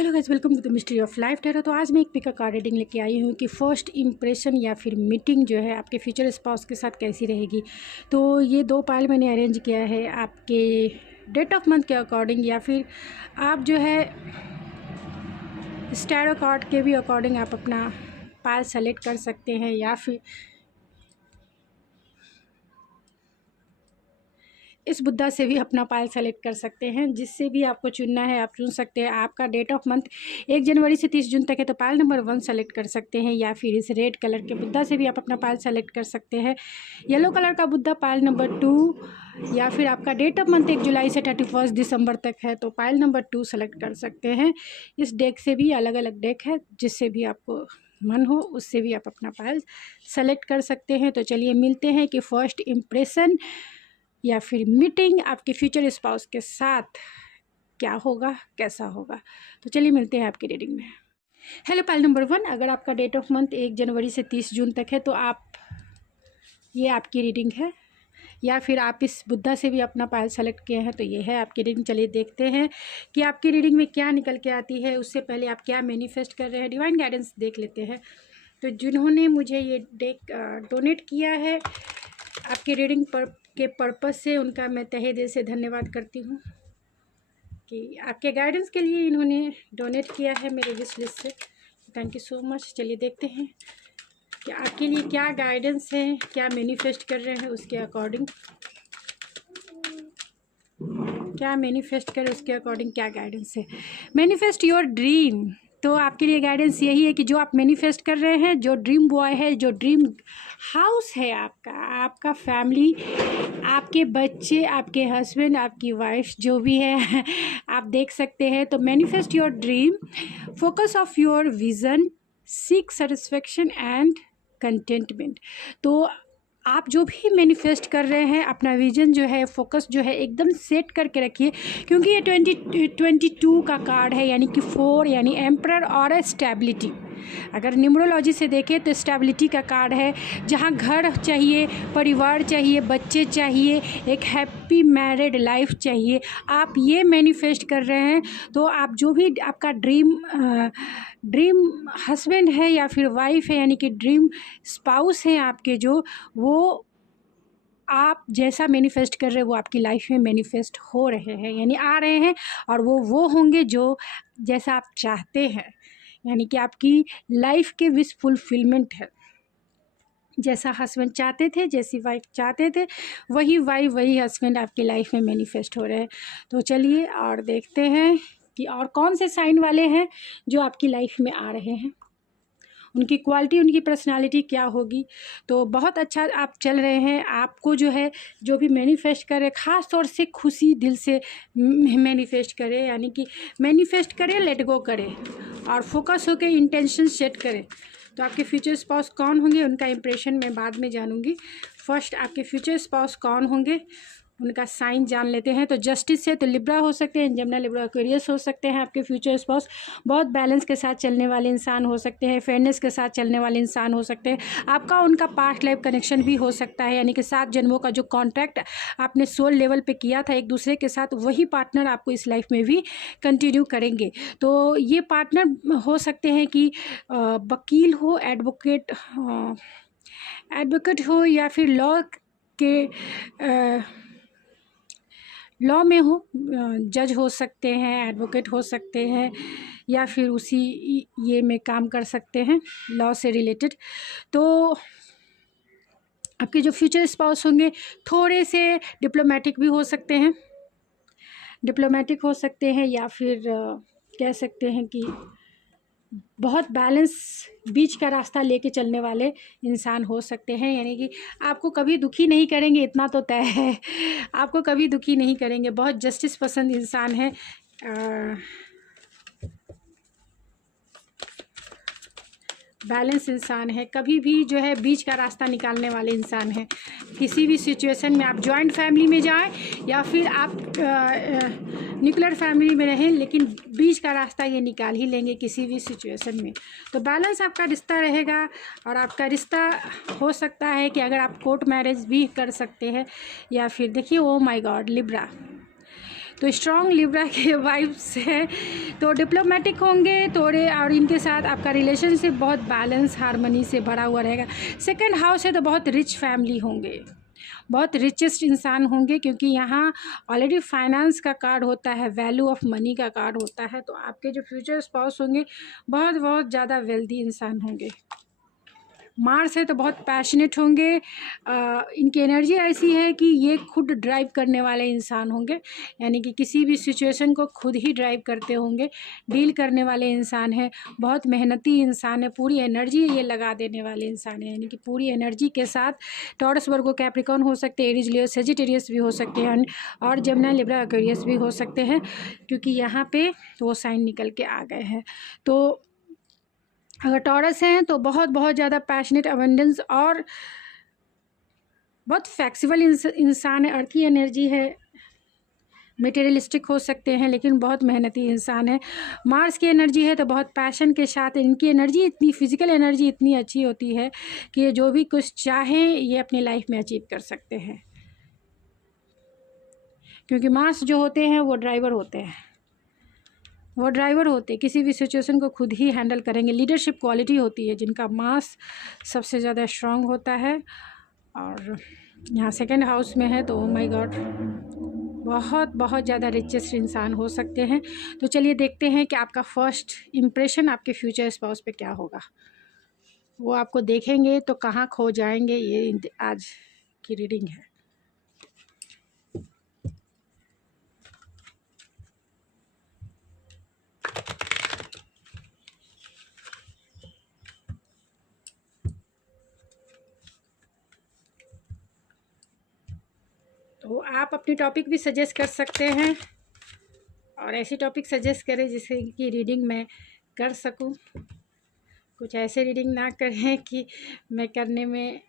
Hello guys, welcome to the mystery of life tarot. तो आज मैं एक पिका कार्ड रीडिंग लेके आई हूँ कि फर्स्ट इम्प्रेशन या फिर मीटिंग जो है आपके फ्यूचर स्पाउस के साथ कैसी रहेगी। तो ये दो पायल मैंने अरेंज किया है आपके डेट ऑफ मंथ के अकॉर्डिंग, या फिर आप जो है स्टैरो कार्ड के भी अकॉर्डिंग आप अपना पायल सेलेक्ट कर सकते हैं, या फिर इस बुद्धा से भी अपना पायल सेलेक्ट कर सकते हैं। जिससे भी आपको चुनना है आप चुन सकते हैं। आपका डेट ऑफ मंथ 1 जनवरी से 30 जून तक है तो पायल नंबर 1 सेलेक्ट कर सकते हैं, या फिर इस रेड कलर के बुद्धा से भी आप अपना पायल सेलेक्ट कर सकते हैं। येलो कलर का बुद्धा पायल नंबर 2, या फिर आपका डेट ऑफ मंथ 1 जुलाई से 31 दिसंबर तक है तो पायल नंबर 2 सेलेक्ट कर सकते हैं। इस डेक से भी अलग अलग डेक है, जिससे भी आपको मन हो उससे भी आप अपना पायल सेलेक्ट कर सकते हैं। तो चलिए मिलते हैं कि फर्स्ट इम्प्रेशन या फिर मीटिंग आपके फ्यूचर स्पाउस के साथ क्या होगा, कैसा होगा। तो चलिए मिलते हैं आपकी रीडिंग में। हेलो पायल नंबर 1, अगर आपका डेट ऑफ मंथ 1 जनवरी से 30 जून तक है तो ये आपकी रीडिंग है, या फिर आप इस बुद्धा से भी अपना पायल सेलेक्ट किए हैं तो ये है आपकी रीडिंग। चलिए देखते हैं कि आपकी रीडिंग में क्या निकल के आती है। उससे पहले आप क्या मैनिफेस्ट कर रहे हैं, डिवाइन गाइडेंस देख लेते हैं। तो जिन्होंने मुझे ये डेक डोनेट किया है आपकी रीडिंग के पर्पस से, उनका मैं तहे दिल से धन्यवाद करती हूँ कि आपके गाइडेंस के लिए इन्होंने डोनेट किया है मेरे विश लिस्ट से। Thank you so much. चलिए देखते हैं कि आपके लिए क्या गाइडेंस है, क्या मैनिफेस्ट कर रहे हैं उसके अकॉर्डिंग, क्या मैनिफेस्ट करें उसके अकॉर्डिंग क्या गाइडेंस है। Manifest your dream. तो आपके लिए गाइडेंस यही है कि जो आप मैनिफेस्ट कर रहे हैं, जो ड्रीम बॉय है, जो ड्रीम हाउस है आपका फैमिली, आपके बच्चे, आपके हस्बैंड, आपकी वाइफ, जो भी है आप देख सकते हैं। तो manifest your dream, focus of your vision, seek satisfaction and contentment. तो आप जो भी मैनिफेस्ट कर रहे हैं अपना विजन जो है, फोकस जो है एकदम सेट करके रखिए, क्योंकि ये 2022 का कार्ड है, यानी कि 4 यानी एम्परर और स्टेबिलिटी। अगर न्यूमरोलॉजी से देखें तो स्टेबिलिटी का कार्ड है, जहां घर चाहिए, परिवार चाहिए, बच्चे चाहिए, एक हैप्पी मैरिड लाइफ चाहिए। आप ये मैनिफेस्ट कर रहे हैं तो आप जो भी आपका ड्रीम हस्बैंड है या फिर वाइफ है, यानी कि ड्रीम स्पाउस है आपके, जो वो आप जैसा मैनिफेस्ट कर रहे हैं वो आपकी लाइफ में मैनिफेस्ट हो रहे हैं, यानी आ रहे हैं, और वो होंगे जो जैसा आप चाहते हैं। यानी कि आपकी लाइफ के विश फुलफिलमेंट है। जैसा हस्बैंड चाहते थे, जैसी वाइफ चाहते थे, वही वाइफ वही हस्बैंड आपकी लाइफ में मैनिफेस्ट हो रहे हैं। तो चलिए और देखते हैं कि और कौन से साइन वाले हैं जो आपकी लाइफ में आ रहे हैं, उनकी क्वालिटी, उनकी पर्सनालिटी क्या होगी। तो बहुत अच्छा आप चल रहे हैं। आपको जो है जो भी मैनिफेस्ट करें, ख़ास तौर से खुशी दिल से मैनिफेस्ट करें, यानी कि मैनिफेस्ट करें, लेट गो करें और फोकस होकर इंटेंशन सेट करें। तो आपके फ्यूचर स्पाउस कौन होंगे उनका इंप्रेशन मैं बाद में जानूंगी। फर्स्ट आपके फ्यूचर स्पाउस कौन होंगे उनका साइन जान लेते हैं। तो जस्टिस से तो लिब्रा हो सकते हैं, जमुना, लिब्रा, एक्वेरियस हो सकते हैं आपके फ्यूचर स्पाउस। बहुत बैलेंस के साथ चलने वाले इंसान हो सकते हैं, फेयरनेस के साथ चलने वाले इंसान हो सकते हैं। आपका उनका पास्ट लाइफ कनेक्शन भी हो सकता है, यानी कि 7 जन्मों का जो कॉन्ट्रैक्ट आपने सोल लेवल पे किया था एक दूसरे के साथ, वही पार्टनर आपको इस लाइफ में भी कंटिन्यू करेंगे। तो ये पार्टनर हो सकते हैं कि वकील हो, एडवोकेट हो, या फिर लॉ में हो, जज हो सकते हैं, एडवोकेट हो सकते हैं, या फिर उसी ये में काम कर सकते हैं लॉ से रिलेटेड। तो आपके जो फ्यूचर स्पाउस होंगे थोड़े से डिप्लोमेटिक भी हो सकते हैं, या फिर कह सकते हैं कि बहुत बैलेंस बीच का रास्ता लेके चलने वाले इंसान हो सकते हैं। यानी कि आपको कभी दुखी नहीं करेंगे, इतना तो तय है, आपको कभी दुखी नहीं करेंगे। बहुत जस्टिस पसंद इंसान है, बैलेंस इंसान है, कभी भी जो है बीच का रास्ता निकालने वाले इंसान हैं। किसी भी सिचुएशन में आप जॉइंट फैमिली में जाएं या फिर आप न्यूक्लियर फैमिली में रहें, लेकिन बीच का रास्ता ये निकाल ही लेंगे किसी भी सिचुएशन में। तो बैलेंस आपका रिश्ता रहेगा, और आपका रिश्ता हो सकता है कि अगर आप कोर्ट मैरिज भी कर सकते हैं, या फिर देखिए ओ माय गॉड लिब्रा, तो स्ट्रॉन्ग लिब्रा के वाइब्स हैं, तो डिप्लोमेटिक होंगे थोड़े, और इनके साथ आपका रिलेशनशिप बहुत बैलेंस हारमोनी से भरा हुआ रहेगा। सेकंड हाउस है तो बहुत रिच फैमिली होंगे, बहुत रिचेस्ट इंसान होंगे, क्योंकि यहाँ ऑलरेडी फाइनेंस का कार्ड होता है, वैल्यू ऑफ मनी का कार्ड होता है। तो आपके जो फ्यूचर स्पाउस होंगे बहुत बहुत ज़्यादा वेल्दी इंसान होंगे। मार्स है तो बहुत पैशनेट होंगे, इनकी एनर्जी ऐसी है कि ये खुद ड्राइव करने वाले इंसान होंगे, यानी कि किसी भी सिचुएशन को खुद ही ड्राइव करते होंगे, डील करने वाले इंसान है, बहुत मेहनती इंसान है, पूरी एनर्जी ये लगा देने वाले इंसान है, यानी कि पूरी एनर्जी के साथ टॉरस, वर्गो, कैप्रिकॉर्न हो सकते हैं, एरीज, लियो, सेजिटेरियस भी हो सकते हैं, और जेमिनी, लिब्रा, एक्वेरियस भी हो सकते हैं, क्योंकि यहाँ पे वो साइन निकल के आ गए हैं। तो अगर टॉरस हैं तो बहुत बहुत ज़्यादा पैशनेट, अबंडेंस और बहुत फ्लेक्सिबल इंसान है, अर्थी एनर्जी है, मटेरियलिस्टिक हो सकते हैं, लेकिन बहुत मेहनती इंसान है। मार्स की एनर्जी है तो बहुत पैशन के साथ, इनकी एनर्जी इतनी, फिजिकल एनर्जी इतनी अच्छी होती है कि ये जो भी कुछ चाहें ये अपनी लाइफ में अचीव कर सकते हैं, क्योंकि मार्स जो होते हैं वो ड्राइवर होते हैं, वो ड्राइवर होते हैं, किसी भी सिचुएशन को खुद ही हैंडल करेंगे। लीडरशिप क्वालिटी होती है जिनका मास सबसे ज़्यादा स्ट्रांग होता है। और यहाँ सेकंड हाउस में है तो ओ माय गॉड, बहुत बहुत ज़्यादा रिचेस्ट इंसान हो सकते हैं। तो चलिए देखते हैं कि आपका फर्स्ट इम्प्रेशन आपके फ्यूचर स्पाउस पे क्या होगा। वो आपको देखेंगे तो कहाँ खो जाएंगे, ये आज की रीडिंग है। तो आप अपनी टॉपिक भी सजेस्ट कर सकते हैं, और ऐसी टॉपिक सजेस्ट करें जिससे कि रीडिंग मैं कर सकूं। कुछ ऐसे रीडिंग ना करें कि मैं करने में,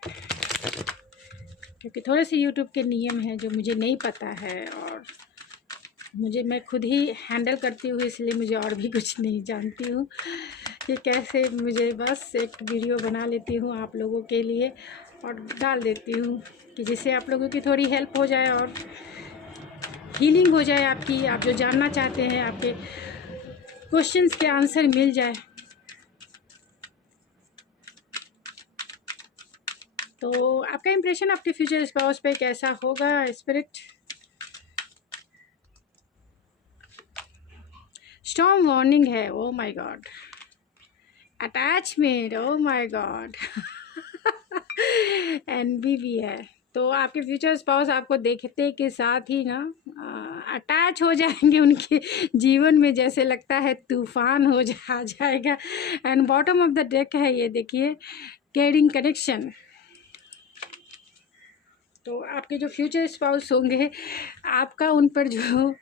क्योंकि थोड़े से यूट्यूब के नियम हैं जो मुझे नहीं पता है, और मैं खुद ही हैंडल करती हूँ, इसलिए मुझे और भी कुछ नहीं जानती हूँ कि कैसे। मुझे बस एक वीडियो बना लेती हूँ आप लोगों के लिए और डाल देती हूँ कि जिससे आप लोगों की थोड़ी हेल्प हो जाए और हीलिंग हो जाए आपकी, आप जो जानना चाहते हैं आपके क्वेश्चंस के आंसर मिल जाए। तो आपका इंप्रेशन आपके फ्यूचर स्पाउस पे कैसा होगा स्पिरिट? स्टॉर्म वार्निंग है, oh my god. Attachment, oh my god. Envy भी है। तो आपके फ्यूचर स्पाउस आपको देखते के साथ ही ना अटैच हो जाएंगे उनके जीवन में, जैसे लगता है तूफान हो आ जाएगा। And bottom of the deck है ये देखिए, केयरिंग कनेक्शन। तो आपके जो फ्यूचर स्पाउस होंगे, आपका उन पर जो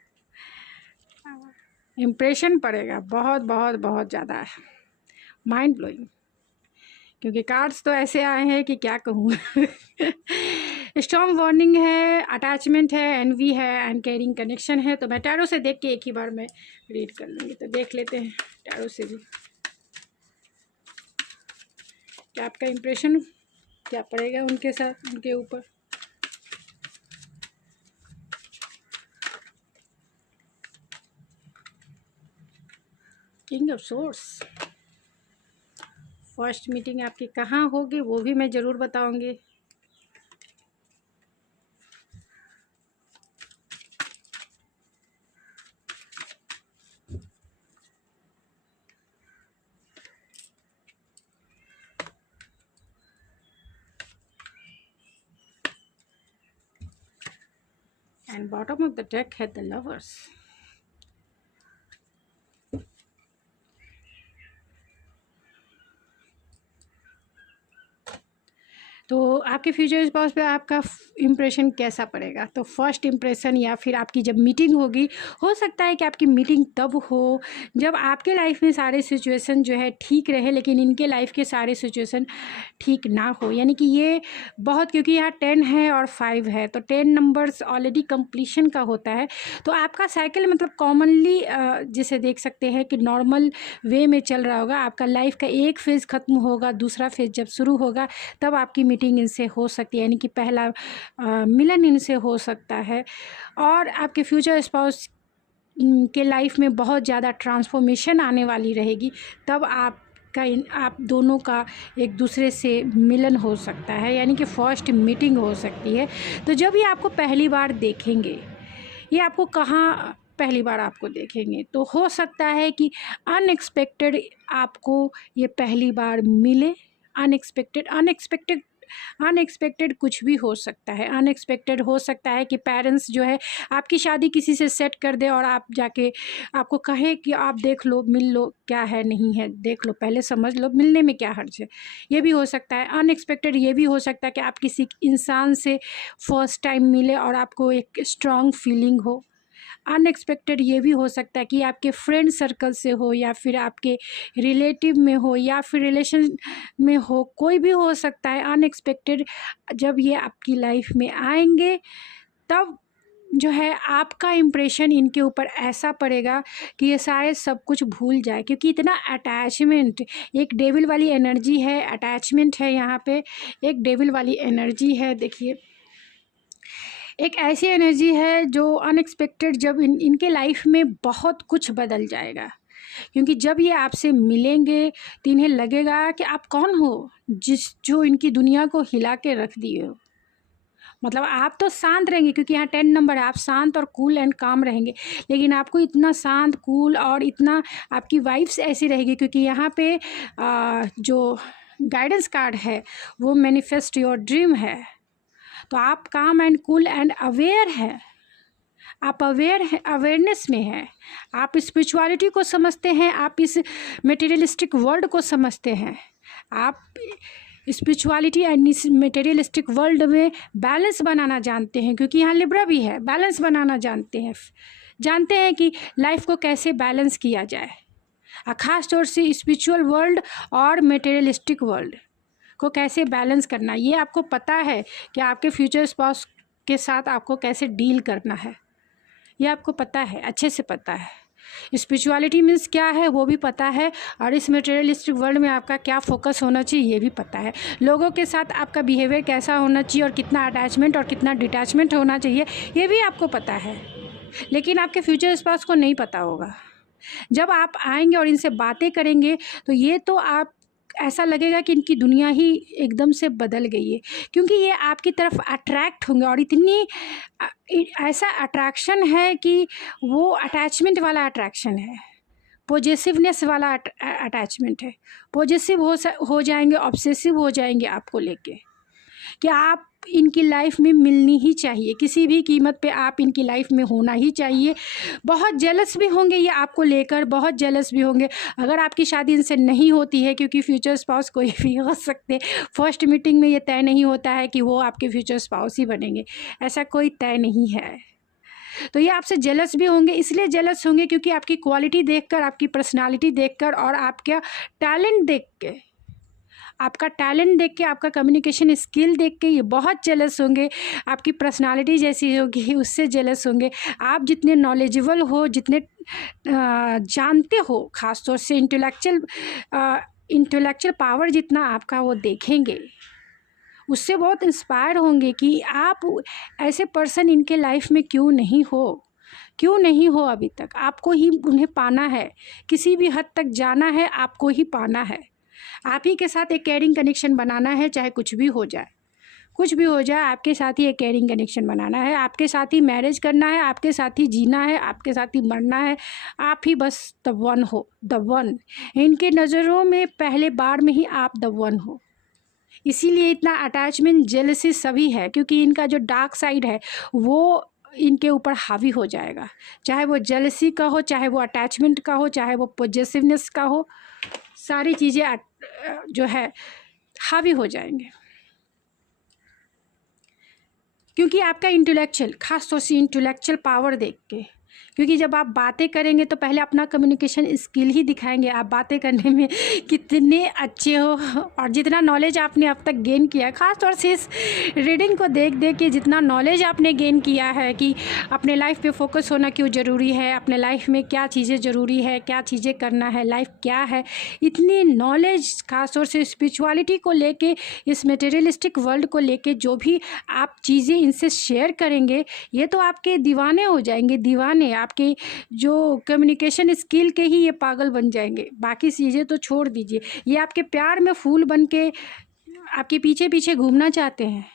इम्प्रेशन पड़ेगा बहुत बहुत बहुत ज़्यादा है, माइंड ब्लोइंग, क्योंकि कार्ड्स तो ऐसे आए हैं कि क्या कहूँ। स्टॉर्म वार्निंग है, अटैचमेंट है, एनवी है, एंड केयरिंग कनेक्शन है। तो मैं टैरो से देख के एक ही बार में रीड कर लूँगी। तो देख लेते हैं टैरो से भी क्या आपका इम्प्रेशन क्या पड़ेगा उनके साथ, उनके ऊपर। King of source. First meeting आपकी कहाँ होगी वो भी मैं ज़रूर बताऊंगी। And bottom of the deck है द लवर्स। तो आपके फ्यूचर स्पाउस पे आपका इम्प्रेशन कैसा पड़ेगा? तो फर्स्ट इम्प्रेशन या फिर आपकी जब मीटिंग होगी, हो सकता है कि आपकी मीटिंग तब हो जब आपके लाइफ में सारे सिचुएशन जो है ठीक रहे, लेकिन इनके लाइफ के सारे सिचुएशन ठीक ना हो। यानी कि ये बहुत, क्योंकि यहाँ 10 है और 5 है, तो 10 नंबर्स ऑलरेडी कंप्लीशन का होता है। तो आपका साइकिल मतलब कॉमनली जिसे देख सकते हैं कि नॉर्मल वे में चल रहा होगा। आपका लाइफ का एक फेज़ ख़त्म होगा, दूसरा फेज़ जब शुरू होगा तब आपकी मीटिंग इनसे हो सकती है, यानी कि पहला मिलन इनसे हो सकता है। और आपके फ्यूचर स्पाउस के लाइफ में बहुत ज़्यादा ट्रांसफॉर्मेशन आने वाली रहेगी, तब आप दोनों का एक दूसरे से मिलन हो सकता है, यानी कि फर्स्ट मीटिंग हो सकती है। तो जब ये आपको पहली बार देखेंगे, ये आपको कहाँ पहली बार आपको देखेंगे, तो हो सकता है कि आपको ये पहली बार मिले। अनएक्सपेक्टेड कुछ भी हो सकता है। अनएक्सपेक्टेड हो सकता है कि पेरेंट्स जो है आपकी शादी किसी से सेट कर दे और आप जाके आपको कहे कि आप देख लो, मिल लो, क्या है नहीं है देख लो, पहले समझ लो, मिलने में क्या हर्ज है। ये भी हो सकता है। अनएक्सपेक्टेड ये भी हो सकता है कि आप किसी इंसान से फर्स्ट टाइम मिले और आपको एक स्ट्रॉन्ग फीलिंग हो। अनएक्सपेक्टेड ये भी हो सकता है कि आपके फ्रेंड सर्कल से हो, या फिर आपके रिलेटिव में हो, या फिर रिलेशन में हो, कोई भी हो सकता है। अनएक्सपेक्टेड जब ये आपकी लाइफ में आएंगे, तब जो है आपका इम्प्रेशन इनके ऊपर ऐसा पड़ेगा कि ये शायद सब कुछ भूल जाए, क्योंकि इतना अटैचमेंट, एक डेविल वाली एनर्जी है, अटैचमेंट है यहाँ पे, एक डेविल वाली एनर्जी है। देखिए, एक ऐसी एनर्जी है जो अनएक्सपेक्टेड जब इनके लाइफ में बहुत कुछ बदल जाएगा, क्योंकि जब ये आपसे मिलेंगे तो इन्हें लगेगा कि आप कौन हो जो इनकी दुनिया को हिला के रख दिए हो। मतलब आप तो शांत रहेंगे, क्योंकि यहाँ 10 नंबर है, आप शांत और कूल एंड काम रहेंगे, लेकिन आपको इतना शांत, कूल और इतना आपकी वाइब्स ऐसी रहेगी, क्योंकि यहाँ पे जो गाइडेंस कार्ड है वो मैनिफेस्ट योर ड्रीम है। तो आप काम एंड कूल एंड अवेयर है, आप अवेयरनेस में है, आप स्पिरिचुअलिटी को समझते हैं, आप इस मटेरियलिस्टिक वर्ल्ड को समझते हैं, आप स्पिरिचुअलिटी एंड इस मटेरियलिस्टिक वर्ल्ड में बैलेंस बनाना जानते हैं, क्योंकि यहाँ लिब्रा भी है। बैलेंस बनाना जानते हैं कि लाइफ को कैसे बैलेंस किया जाए, ख़ास तौर से स्पिरिचुअल वर्ल्ड और मटेरियलिस्टिक वर्ल्ड को कैसे बैलेंस करना। ये आपको पता है कि आपके फ्यूचर स्पाउस के साथ आपको कैसे डील करना है, ये आपको पता है, अच्छे से पता है। स्पिरिचुअलिटी मीन्स क्या है वो भी पता है, और इस मटेरियलिस्टिक वर्ल्ड में आपका क्या फोकस होना चाहिए ये भी पता है। लोगों के साथ आपका बिहेवियर कैसा होना चाहिए, और कितना अटैचमेंट और कितना डिटैचमेंट होना चाहिए ये भी आपको पता है, लेकिन आपके फ्यूचर स्पाउस को नहीं पता होगा। जब आप आएंगे और इनसे बातें करेंगे तो ये तो आप ऐसा लगेगा कि इनकी दुनिया ही एकदम से बदल गई है, क्योंकि ये आपकी तरफ अट्रैक्ट होंगे, और इतनी ऐसा अट्रैक्शन है कि वो अटैचमेंट वाला अट्रैक्शन है, पॉजिटिवनेस वाला अटैचमेंट है। पॉजिटिव हो जाएंगे, ऑब्सेसिव हो जाएंगे आपको लेके, कि आप इनकी लाइफ में मिलनी ही चाहिए, किसी भी कीमत पे आप इनकी लाइफ में होना ही चाहिए। बहुत जेलस भी होंगे ये आपको लेकर, बहुत जेलस भी होंगे अगर आपकी शादी इनसे नहीं होती है, क्योंकि फ्यूचर स्पाउस कोई भी हो सकते। फर्स्ट मीटिंग में ये तय नहीं होता है कि वो आपके फ्यूचर स्पाउस ही बनेंगे, ऐसा कोई तय नहीं है। तो ये आपसे जेलस भी होंगे, इसलिए जेलस होंगे क्योंकि आपकी क्वालिटी देखकर, आपकी पर्सनालिटी देखकर और आपका टैलेंट देख के, आपका टैलेंट देख के, आपका कम्युनिकेशन स्किल देख के ये बहुत जेलस होंगे। आपकी पर्सनालिटी जैसी होगी उससे जेलस होंगे। आप जितने नॉलेजेबल हो, जितने जानते हो, ख़ासतौर से इंटेलेक्चुअल पावर जितना आपका वो देखेंगे, उससे बहुत इंस्पायर होंगे कि आप ऐसे पर्सन इनके लाइफ में क्यों नहीं हो अभी तक। आपको ही उन्हें पाना है, किसी भी हद तक जाना है, आपको ही पाना है। आप ही के साथ एक केयरिंग कनेक्शन बनाना है, चाहे कुछ भी हो जाए, आपके साथ ही एक केयरिंग कनेक्शन बनाना है, आपके साथ ही मैरिज करना है, आपके साथ ही जीना है, आपके साथ ही मरना है। आप ही बस द वन हो, द वन। इनके नज़रों में पहले बार में ही आप द वन हो, इसीलिए इतना अटैचमेंट, जेलसी सभी है, क्योंकि इनका जो डार्क साइड है वो इनके ऊपर हावी हो जाएगा। चाहे वो जेलसी का हो, चाहे वो अटैचमेंट का हो, चाहे वो पॉजेसिवनेस का हो, सारी चीज़ें जो है हावी हो जाएंगे। क्योंकि आपका इंटेलेक्चुअल, खास तौर से इंटेलेक्चुअल पावर देख के, क्योंकि जब आप बातें करेंगे तो पहले अपना कम्युनिकेशन स्किल ही दिखाएंगे, आप बातें करने में कितने अच्छे हो, और जितना नॉलेज आपने अब तक गेन किया है, ख़ास तौर से इस रीडिंग को देख के जितना नॉलेज आपने गेन किया है कि अपने लाइफ पे फोकस होना क्यों ज़रूरी है, अपने लाइफ में क्या चीज़ें ज़रूरी है, क्या चीज़ें करना है, लाइफ क्या है, इतनी नॉलेज खास तौर से स्पिरिचुअलिटी को लेके, इस मटेरियलिस्टिक वर्ल्ड को लेके जो भी आप चीज़ें इनसे शेयर करेंगे, ये तो आपके दीवाने हो जाएंगे, दीवाने। आपके जो कम्युनिकेशन स्किल के ही ये पागल बन जाएंगे, बाकी चीज़ें तो छोड़ दीजिए। ये आपके प्यार में फूल बन के आपके पीछे पीछे घूमना चाहते हैं,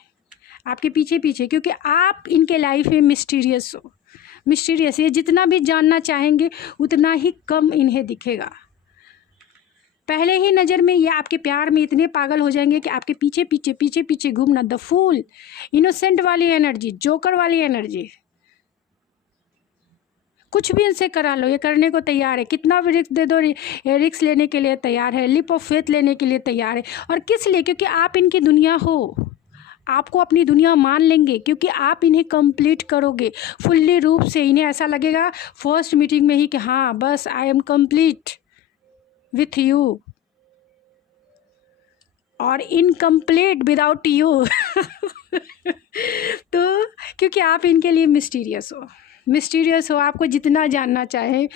आपके पीछे पीछे, क्योंकि आप इनके लाइफ में मिस्टीरियस हो, मिस्टीरियस। ये जितना भी जानना चाहेंगे उतना ही कम इन्हें दिखेगा। पहले ही नज़र में ये आपके प्यार में इतने पागल हो जाएंगे कि आपके पीछे पीछे पीछे पीछे घूमना। द फूल, इनोसेंट वाली एनर्जी, जोकर वाली एनर्जी, कुछ भी इनसे करा लो, ये करने को तैयार है। कितना भी रिस्क दे दो, रिस्क लेने के लिए तैयार है, लिप ऑफ फेथ लेने के लिए तैयार है। और किस लिए? क्योंकि आप इनकी दुनिया हो, आपको अपनी दुनिया मान लेंगे, क्योंकि आप इन्हें कंप्लीट करोगे फुल्ली रूप से। इन्हें ऐसा लगेगा फर्स्ट मीटिंग में ही कि हाँ बस I am complete with you और इनकम्प्लीट विदाउट यू। तो क्योंकि आप इनके लिए मिस्टीरियस हो, मिस्टीरियस हो। आपको जितना जानना चाहे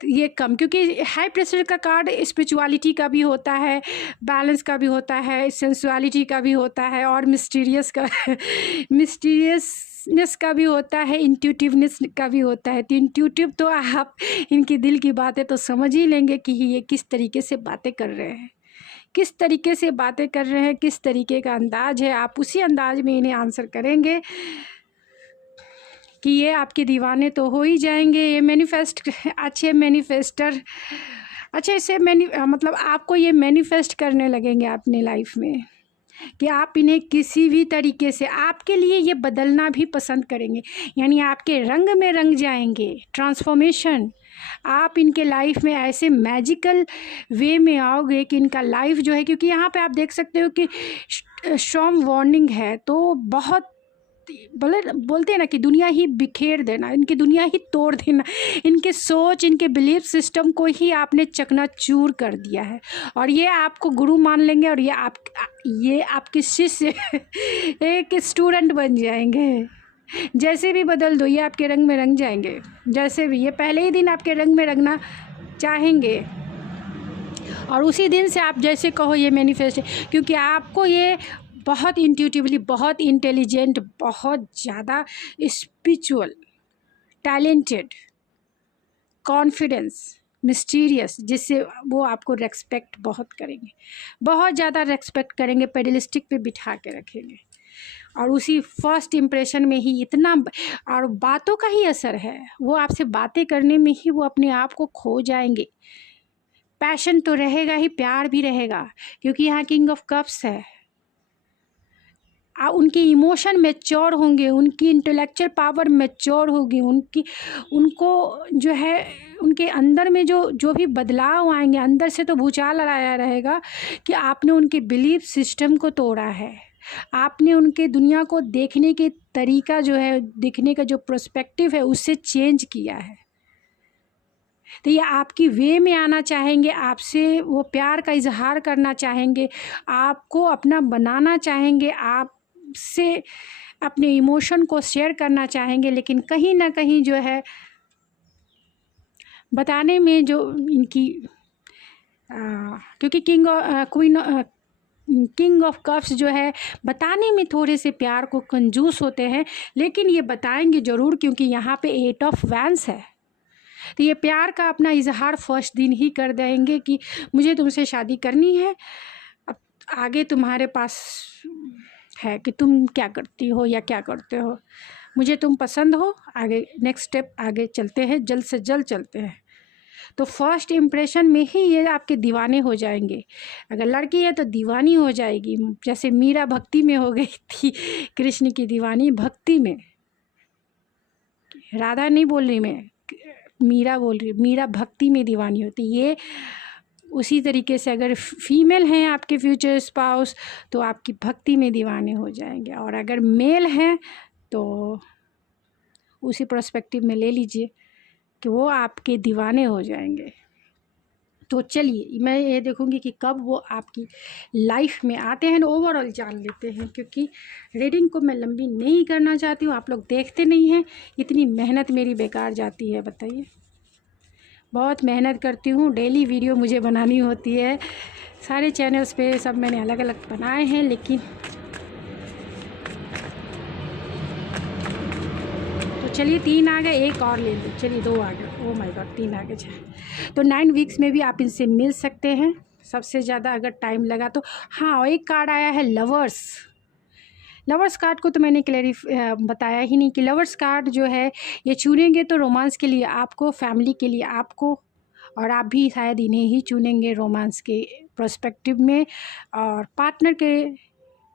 ये कम, क्योंकि हाई प्रेशर का कार्ड स्पिरिचुअलिटी का भी होता है, बैलेंस का भी होता है, सेंसुअलिटी का भी होता है, और मिस्टीरियसनेस का भी होता है, इंट्यूटिवनेस का भी होता है। तो इंट्यूटिव तो आप इनकी दिल की बातें तो समझ ही लेंगे कि ये किस तरीके से बातें कर रहे हैं, किस तरीके से बातें कर रहे हैं, किस तरीके का अंदाज है। आप उसी अंदाज में इन्हें आंसर करेंगे कि ये आपके दीवाने तो हो ही जाएंगे। ये मैनिफेस्ट, अच्छे मैनिफेस्टर, अच्छा इसे मतलब आपको ये मैनिफेस्ट करने लगेंगे अपने लाइफ में कि आप इन्हें किसी भी तरीके से आपके लिए ये बदलना भी पसंद करेंगे, यानी आपके रंग में रंग जाएंगे। ट्रांसफॉर्मेशन, आप इनके लाइफ में ऐसे मैजिकल वे में आओगे कि इनका लाइफ जो है, क्योंकि यहाँ पे आप देख सकते हो कि स्ट्रॉन्ग वार्निंग है, तो बहुत बोलते हैं ना कि दुनिया ही बिखेर देना, इनकी दुनिया ही तोड़ देना, इनके सोच, इनके बिलीफ सिस्टम को ही आपने चकनाचूर कर दिया है। और ये आपको गुरु मान लेंगे, और ये आपके शिष्य एक स्टूडेंट बन जाएंगे। जैसे भी बदल दो, ये आपके रंग में रंग जाएंगे। जैसे भी, ये पहले ही दिन आपके रंग में रंगना चाहेंगे, और उसी दिन से आप जैसे कहो ये मैनिफेस्ट, क्योंकि आपको ये बहुत इंट्यूटिवली, बहुत इंटेलिजेंट, बहुत ज़्यादा स्पिरिचुअल, टैलेंटेड, कॉन्फिडेंस, मिस्टीरियस, जिससे वो आपको रेस्पेक्ट बहुत करेंगे, बहुत ज़्यादा रेस्पेक्ट करेंगे, पेडलिस्टिक पे बिठा के रखेंगे। और उसी फर्स्ट इम्प्रेशन में ही इतना, और बातों का ही असर है, वो आपसे बातें करने में ही वो अपने आप को खो जाएंगे। पैशन तो रहेगा ही, प्यार भी रहेगा, क्योंकि यहाँ किंग ऑफ कप्स है। उनकी इमोशन मैच्योर होंगे, उनकी इंटेलेक्चुअल पावर मैच्योर होगी, उनको जो है उनके अंदर में जो भी बदलाव आएंगे, अंदर से तो भूचाल आया रहेगा कि आपने उनके बिलीफ सिस्टम को तोड़ा है, आपने उनके दुनिया को देखने के तरीका जो है, देखने का जो पर्सपेक्टिव है उससे चेंज किया है। तो ये आपकी वे में आना चाहेंगे, आपसे वो प्यार का इजहार करना चाहेंगे, आपको अपना बनाना चाहेंगे, आपसे अपने इमोशन को शेयर करना चाहेंगे, लेकिन कहीं ना कहीं जो है बताने में जो इनकी क्योंकि किंग ऑफ कप्स जो है बताने में थोड़े से प्यार को कंजूस होते हैं, लेकिन ये बताएंगे ज़रूर, क्योंकि यहाँ पे 8 ऑफ वैंस है। तो ये प्यार का अपना इजहार फर्स्ट दिन ही कर देंगे कि मुझे तुमसे शादी करनी है, अब आगे तुम्हारे पास है कि तुम क्या करती हो या क्या करते हो, मुझे तुम पसंद हो, आगे नेक्स्ट स्टेप आगे चलते हैं, जल्द से जल्द चलते हैं। तो फर्स्ट इम्प्रेशन में ही ये आपके दीवाने हो जाएंगे। अगर लड़की है तो दीवानी हो जाएगी, जैसे मीरा भक्ति में हो गई थी, कृष्ण की दीवानी भक्ति में। राधा नहीं बोल रही मैं, मीरा बोल रही, मीरा भक्ति में दीवानी होती। ये उसी तरीके से अगर फीमेल हैं आपके फ्यूचर स्पाउस तो आपकी भक्ति में दीवाने हो जाएंगे, और अगर मेल हैं तो उसी पर्सपेक्टिव में ले लीजिए कि वो आपके दीवाने हो जाएंगे। तो चलिए मैं ये देखूंगी कि कब वो आपकी लाइफ में आते हैं, ओवरऑल जान लेते हैं, क्योंकि रीडिंग को मैं लंबी नहीं करना चाहती हूँ। आप लोग देखते नहीं हैं, इतनी मेहनत मेरी बेकार जाती है, बताइए। बहुत मेहनत करती हूँ, डेली वीडियो मुझे बनानी होती है, सारे चैनल्स पे सब मैंने अलग अलग बनाए हैं, लेकिन तो चलिए 3 आ गए, एक और ले लो, चलिए 2 आ गए, ओह माय गॉड 3 आ गए। तो 9 वीक्स में भी आप इनसे मिल सकते हैं सबसे ज़्यादा अगर टाइम लगा तो। हाँ, और एक कार्ड आया है लवर्स। लवर्स कार्ड को तो मैंने बताया ही नहीं कि लवर्स कार्ड जो है ये चुनेंगे तो रोमांस के लिए आपको, फैमिली के लिए आपको, और आप भी शायद इन्हें ही चुनेंगे रोमांस के प्रोस्पेक्टिव में, और पार्टनर के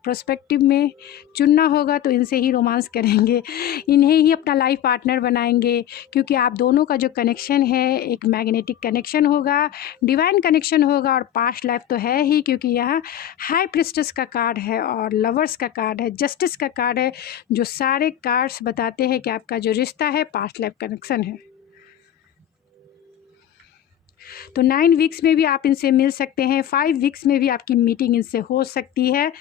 प्रोस्पेक्टिव में चुनना होगा तो इनसे ही रोमांस करेंगे, इन्हें ही अपना लाइफ पार्टनर बनाएंगे, क्योंकि आप दोनों का जो कनेक्शन है एक मैग्नेटिक कनेक्शन होगा, डिवाइन कनेक्शन होगा, और पास्ट लाइफ तो है ही, क्योंकि यहाँ हाई प्रिस्टेस का कार्ड है और लवर्स का कार्ड है, जस्टिस का कार्ड है, जो सारे कार्ड्स बताते हैं कि आपका जो रिश्ता है पास्ट लाइफ कनेक्शन है। तो 9 वीक्स में भी आप इनसे मिल सकते हैं, 5 वीक्स में भी आपकी मीटिंग इनसे हो सकती है,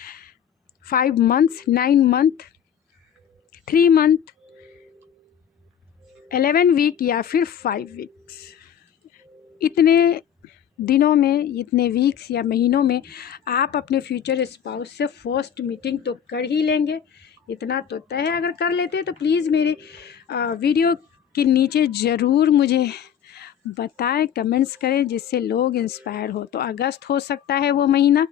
5 मंथ्स, 9 मंथ, 3 मंथ, 11 वीक या फिर 5 वीक्स। इतने दिनों में, इतने वीक्स या महीनों में आप अपने फ्यूचर स्पाउस से फर्स्ट मीटिंग तो कर ही लेंगे, इतना तो तय है। अगर कर लेते हैं तो प्लीज़ मेरे वीडियो के नीचे ज़रूर मुझे बताएं, कमेंट्स करें, जिससे लोग इंस्पायर हो। तो अगस्त हो सकता है वो महीना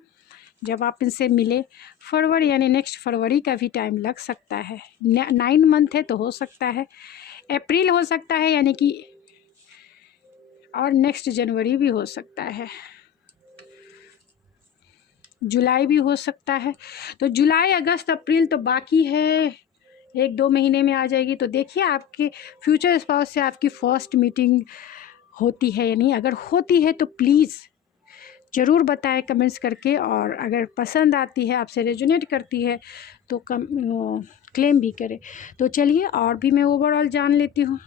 जब आप इनसे मिले, फरवरी यानी नेक्स्ट फरवरी का भी टाइम लग सकता है, 9 मंथ है तो हो सकता है, अप्रैल हो सकता है यानी कि, और नेक्स्ट जनवरी भी हो सकता है, जुलाई भी हो सकता है। तो जुलाई, अगस्त, अप्रैल तो बाकी है, 1-2 महीने में आ जाएगी। तो देखिए आपके फ्यूचर स्पाउस से आपकी फर्स्ट मीटिंग होती है या नहीं। अगर होती है तो प्लीज़ ज़रूर बताएं कमेंट्स करके, और अगर पसंद आती है, आपसे रेजोनेट करती है तो क्लेम भी करें। तो चलिए और भी मैं ओवरऑल जान लेती हूँ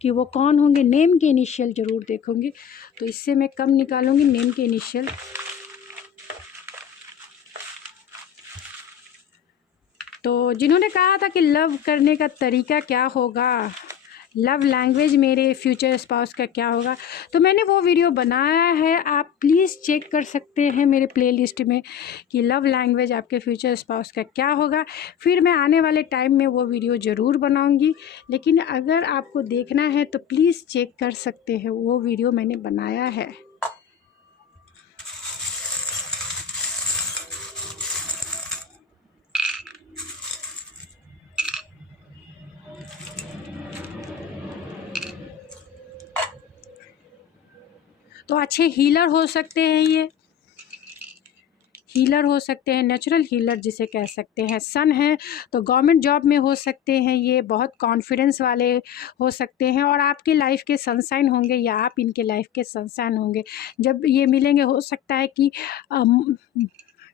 कि वो कौन होंगे। नेम के इनिशियल ज़रूर देखूँगी, तो इससे मैं कम निकालूँगी नेम के इनिशियल। तो जिन्होंने कहा था कि लव करने का तरीका क्या होगा, लव लैंग्वेज मेरे फ्यूचर स्पाउस का क्या होगा, तो मैंने वो वीडियो बनाया है, आप प्लीज़ चेक कर सकते हैं मेरे प्लेलिस्ट में कि लव लैंग्वेज आपके फ्यूचर स्पाउस का क्या होगा। फिर मैं आने वाले टाइम में वो वीडियो ज़रूर बनाऊंगी, लेकिन अगर आपको देखना है तो प्लीज़ चेक कर सकते हैं, वो वीडियो मैंने बनाया है। तो अच्छे हीलर हो सकते हैं, ये हीलर हो सकते हैं, नेचुरल हीलर जिसे कह सकते हैं। सन है तो गवर्नमेंट जॉब में हो सकते हैं, ये बहुत कॉन्फिडेंस वाले हो सकते हैं, और आपके लाइफ के सनशाइन होंगे या आप इनके लाइफ के सनशाइन होंगे। जब ये मिलेंगे हो सकता है कि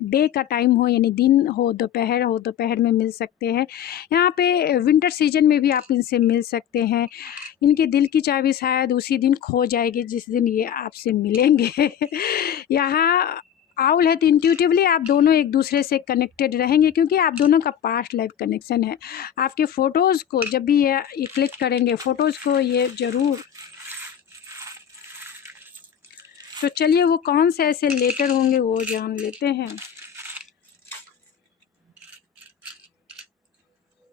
डे का टाइम हो, यानी दिन हो, दोपहर हो, दोपहर में मिल सकते हैं। यहाँ पे विंटर सीजन में भी आप इनसे मिल सकते हैं। इनके दिल की चाबी शायद उसी दिन खो जाएगी जिस दिन ये आपसे मिलेंगे। यहाँ आउल है तो इंट्यूटिवली आप दोनों एक दूसरे से कनेक्टेड रहेंगे, क्योंकि आप दोनों का पास्ट लाइफ कनेक्शन है। आपके फ़ोटोज़ को जब भी ये क्लिक करेंगे, फ़ोटोज़ को ये ज़रूर। तो चलिए वो कौन से ऐसे लेटर होंगे वो जान लेते हैं।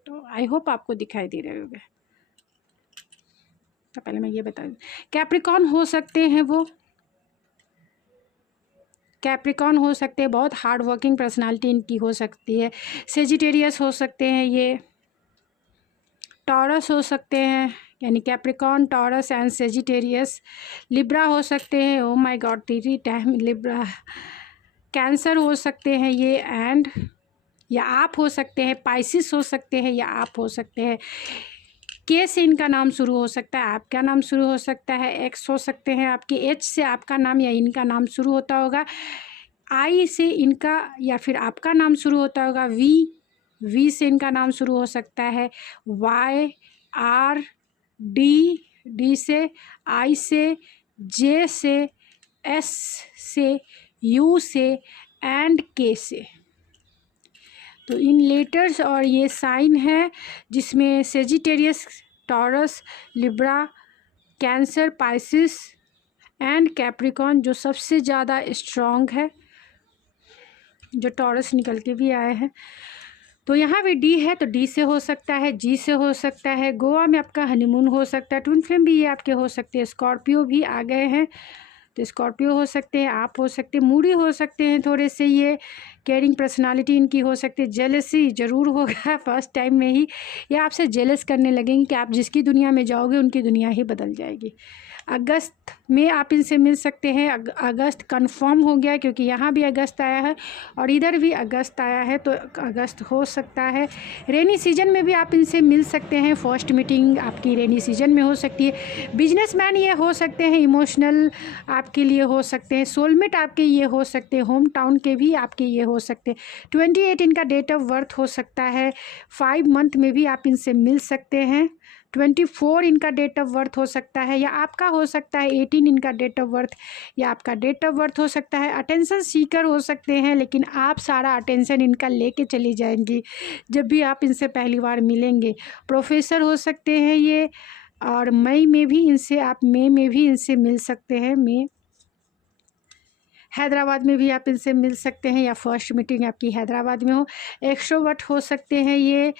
तो आई होप आपको दिखाई दे रहे होंगे। तो पहले मैं ये बता दूँ, कैप्रिकॉर्न हो सकते हैं वो, कैप्रिकॉर्न हो सकते हैं, बहुत हार्ड वर्किंग पर्सनालिटी इनकी हो सकती है। सेजिटेरियस हो सकते हैं ये, टॉरस हो सकते हैं, यानी Capricorn, taurus and Sagittarius. Libra हो सकते हैं, ओ my God 3 time Libra. Cancer हो सकते हैं ये, एंड या आप हो सकते हैं, पाइसिस हो सकते हैं या आप हो सकते हैं। के से इनका नाम शुरू हो सकता है, आपका नाम शुरू हो सकता है, एक्स हो सकते हैं आपके, एच से आपका नाम या इनका नाम शुरू होता होगा, आई से इनका या फिर आपका नाम शुरू होता होगा, वी से इनका नाम शुरू हो सकता है, वाई, आर, डी से, आई से, जे से, एस से, यू से एंड के से। तो इन लेटर्स और ये साइन है जिसमें Sagittarius, taurus, Libra, cancer, Pisces and Capricorn जो सबसे ज़्यादा स्ट्रॉन्ग है, जो टॉरस निकल के भी आए हैं। तो यहाँ भी डी है तो डी से हो सकता है, जी से हो सकता है, गोवा में आपका हनीमून हो सकता है, ट्विन फ्लेम भी ये आपके हो सकते हैं, स्कॉर्पियो भी आ गए हैं तो स्कॉर्पियो हो सकते हैं, आप हो सकते हैं, मूडी हो सकते हैं थोड़े से, ये केयरिंग पर्सनालिटी इनकी हो सकती है, जेलसी ज़रूर होगा फर्स्ट टाइम में ही, या आपसे जेलस करने लगेंगे कि आप जिसकी दुनिया में जाओगे उनकी दुनिया ही बदल जाएगी। अगस्त में आप इनसे मिल सकते हैं, अगस्त कंफर्म हो गया क्योंकि यहाँ भी अगस्त आया है और इधर भी अगस्त आया है तो अगस्त हो सकता है। रेनी सीजन में भी आप इनसे मिल सकते हैं, फर्स्ट मीटिंग आपकी रेनी सीजन में हो सकती है। बिजनेसमैन ये हो सकते हैं, इमोशनल आपके लिए हो सकते हैं, सोलमेट आपके ये हो सकते हैं, होम टाउन के भी आपके ये हो सकते हैं। 28 इनका डेट ऑफ बर्थ हो सकता है, 5 मंथ में भी आप इनसे मिल सकते हैं। 24 इनका डेट ऑफ बर्थ हो सकता है या आपका हो सकता है, 18 इनका डेट ऑफ बर्थ या आपका डेट ऑफ बर्थ हो सकता है। अटेंशन सीकर हो सकते हैं लेकिन आप सारा अटेंशन इनका लेके चली जाएंगी जब भी आप इनसे पहली बार मिलेंगे। प्रोफेसर हो सकते हैं ये, और मई में भी इनसे आप मई में भी इनसे मिल सकते हैं, मई हैदराबाद में भी आप इनसे मिल सकते हैं या फर्स्ट मीटिंग आपकी हैदराबाद में हो। एक्सट्रोवर्ट हो सकते हैं ये,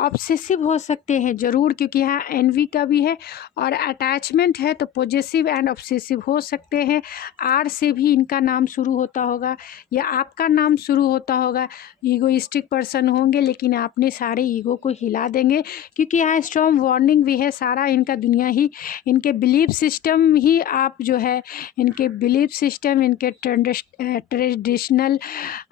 ऑब्सेसिव हो सकते हैं ज़रूर क्योंकि यहाँ एनवी का भी है, और अटैचमेंट है तो पॉजेसिव एंड ऑब्सेसिव हो सकते हैं। आर से भी इनका नाम शुरू होता होगा या आपका नाम शुरू होता होगा। ईगोइस्टिक पर्सन होंगे लेकिन आपने सारे ईगो को हिला देंगे क्योंकि यहाँ स्ट्रॉन्ग वार्निंग भी है। सारा इनका दुनिया ही, इनके बिलीफ सिस्टम ही आप जो है, इनके बिलीफ सिस्टम, इनके ट्रेडिशनल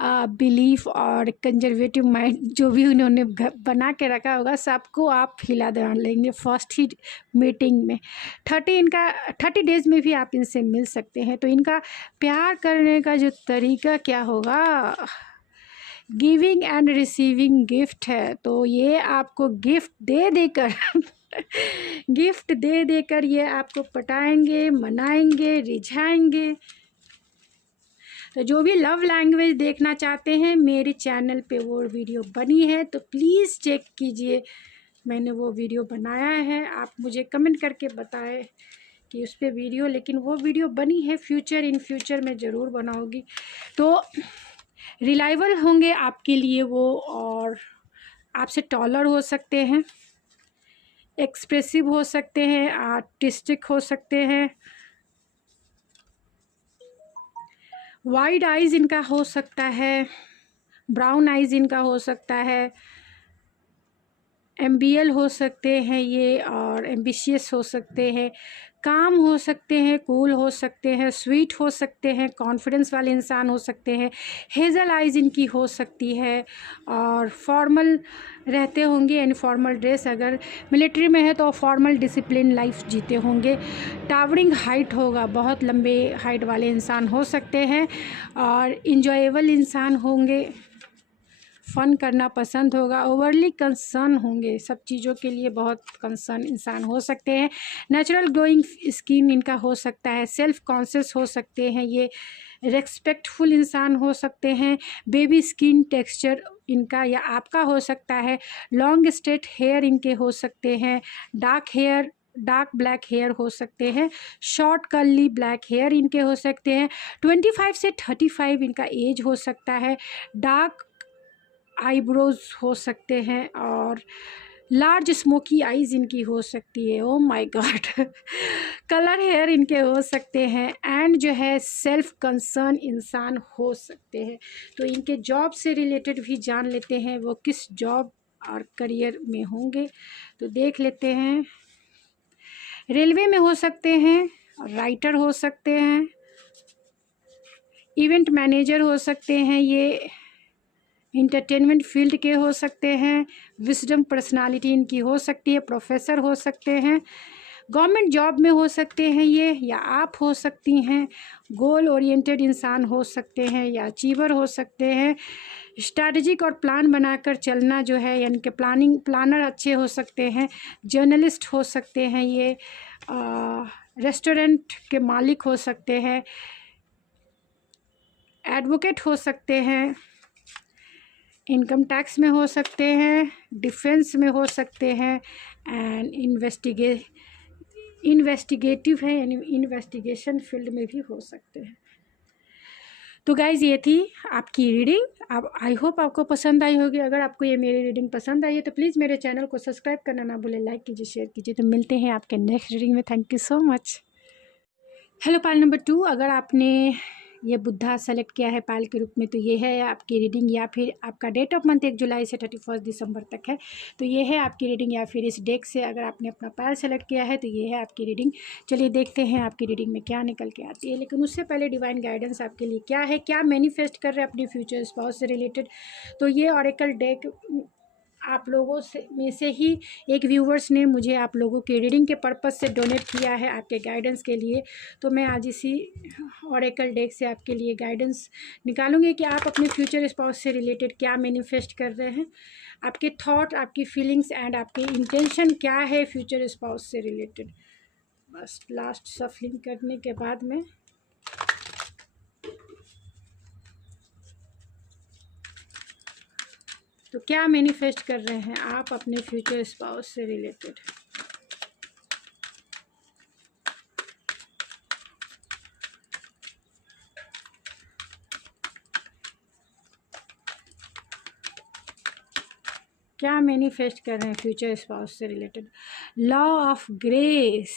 बिलीफ और कंजर्वेटिव माइंड जो भी उन्होंने बना के रखा होगा सबको आप हिला दे लेंगे फर्स्ट ही मीटिंग में। 30 डेज में भी आप इनसे मिल सकते हैं। तो इनका प्यार करने का जो तरीका क्या होगा, गिविंग एंड रिसीविंग गिफ्ट है। तो ये आपको गिफ्ट दे देकर गिफ्ट दे देकर ये आपको पटाएंगे, मनाएंगे, रिझाएंगे। तो जो भी लव लैंग्वेज देखना चाहते हैं मेरे चैनल पे वो वीडियो बनी है तो प्लीज़ चेक कीजिए, मैंने वो वीडियो बनाया है। आप मुझे कमेंट करके बताएं कि उस पर वीडियो, लेकिन वो वीडियो बनी है, इन फ्यूचर में ज़रूर बनाऊंगी। तो रिलायबल होंगे आपके लिए वो, और आपसे टॉलर हो सकते हैं, एक्सप्रेसिव हो सकते हैं, आर्टिस्टिक हो सकते हैं, वाइड आइज़ इनका हो सकता है, ब्राउन आइज़ इनका हो सकता है, एम्बियल हो सकते हैं ये, और एम्बिशियस हो सकते हैं, काम हो सकते हैं, कूल हो सकते हैं, स्वीट हो सकते हैं, कॉन्फिडेंस वाले इंसान हो सकते हैं, हेज़ल आइज़ इनकी हो सकती है, और फॉर्मल रहते होंगे, इनफॉर्मल ड्रेस, अगर मिलिट्री में है तो फॉर्मल डिसिप्लिन लाइफ जीते होंगे। टावरिंग हाइट होगा, बहुत लंबे हाइट वाले इंसान हो सकते हैं, और इंजॉयबल इंसान होंगे, फ़न करना पसंद होगा, ओवरली कंसर्न होंगे, सब चीज़ों के लिए बहुत कंसर्न इंसान हो सकते हैं। नेचुरल ग्लोइंग स्किन इनका हो सकता है, सेल्फ कॉन्शियस हो सकते हैं ये, रेस्पेक्टफुल इंसान हो सकते हैं, बेबी स्किन टेक्सचर इनका या आपका हो सकता है, लॉन्ग स्ट्रेट हेयर इनके हो सकते हैं, डार्क ब्लैक हेयर हो सकते हैं, शॉर्ट कर्ली ब्लैक हेयर इनके हो सकते हैं, 25 से 35 इनका एज हो सकता है, डार्क आईब्रोज हो सकते हैं, और लार्ज स्मोकी आइज़ इनकी हो सकती है। Oh my god colour hair इनके हो सकते हैं, एंड जो है सेल्फ कंसर्न इंसान हो सकते हैं। तो इनके जॉब से रिलेटेड भी जान लेते हैं, वो किस जॉब और करियर में होंगे। तो देख लेते हैं, रेलवे में हो सकते हैं, राइटर हो सकते हैं, इवेंट मैनेजर हो सकते हैं ये, इंटरटेनमेंट फील्ड के हो सकते हैं, विजडम पर्सनालिटी इनकी हो सकती है, प्रोफेसर हो सकते हैं, गवर्नमेंट जॉब में हो सकते हैं ये, या आप हो सकती हैं, गोल ओरिएंटेड इंसान हो सकते हैं या अचीवर हो सकते हैं, स्ट्रैटेजिक और प्लान बनाकर चलना जो है यानी कि प्लानर अच्छे हो सकते हैं, जर्नलिस्ट हो सकते हैं ये, रेस्टोरेंट के मालिक हो सकते हैं, एडवोकेट हो सकते हैं, इनकम टैक्स में हो सकते हैं, डिफेंस में हो सकते हैं, एंड इन्वेस्टिगेटिव है यानी इन्वेस्टिगेशन फील्ड में भी हो सकते हैं। तो गाइज़ ये थी आपकी रीडिंग। अब आई होप आपको पसंद आई होगी। अगर आपको ये मेरी रीडिंग पसंद आई है तो प्लीज़ मेरे चैनल को सब्सक्राइब करना ना भूलें, लाइक कीजिए, शेयर कीजिए। तो मिलते हैं आपके नेक्स्ट रीडिंग में। Thank you so much. Hello Pal number 2, अगर आपने ये बुद्धा सेलेक्ट किया है पाल के रूप में तो ये है आपकी रीडिंग, या फिर आपका डेट ऑफ मंथ 1 जुलाई से 31 दिसंबर तक है तो ये है आपकी रीडिंग। या फिर इस डेक से अगर आपने अपना पाल सेलेक्ट किया है तो ये है आपकी रीडिंग। चलिए देखते हैं आपकी रीडिंग में क्या निकल के आती है। लेकिन उससे पहले डिवाइन गाइडेंस आपके लिए क्या है, क्या मैनिफेस्ट कर रहे हैं अपनी फ्यूचर स्पाउस से रिलेटेड। तो ये ऑरेकल डेक आप लोगों से में से ही एक व्यूवर्स ने मुझे आप लोगों के रीडिंग के पर्पस से डोनेट किया है आपके गाइडेंस के लिए। तो मैं आज इसी ऑरेकल डेक से आपके लिए गाइडेंस निकालूंगी कि आप अपने फ्यूचर स्पाउस से रिलेटेड क्या मैनिफेस्ट कर रहे हैं, आपके थॉट, आपकी फीलिंग्स एंड आपके इंटेंशन क्या है फ्यूचर स्पाउस से रिलेटेड। बस लास्ट सफलिंग करने के बाद में तो क्या मैनिफेस्ट कर रहे हैं आप अपने फ्यूचर स्पाउस से रिलेटेड। क्या मैनिफेस्ट कर रहे हैं फ्यूचर स्पाउस से related. Law of grace,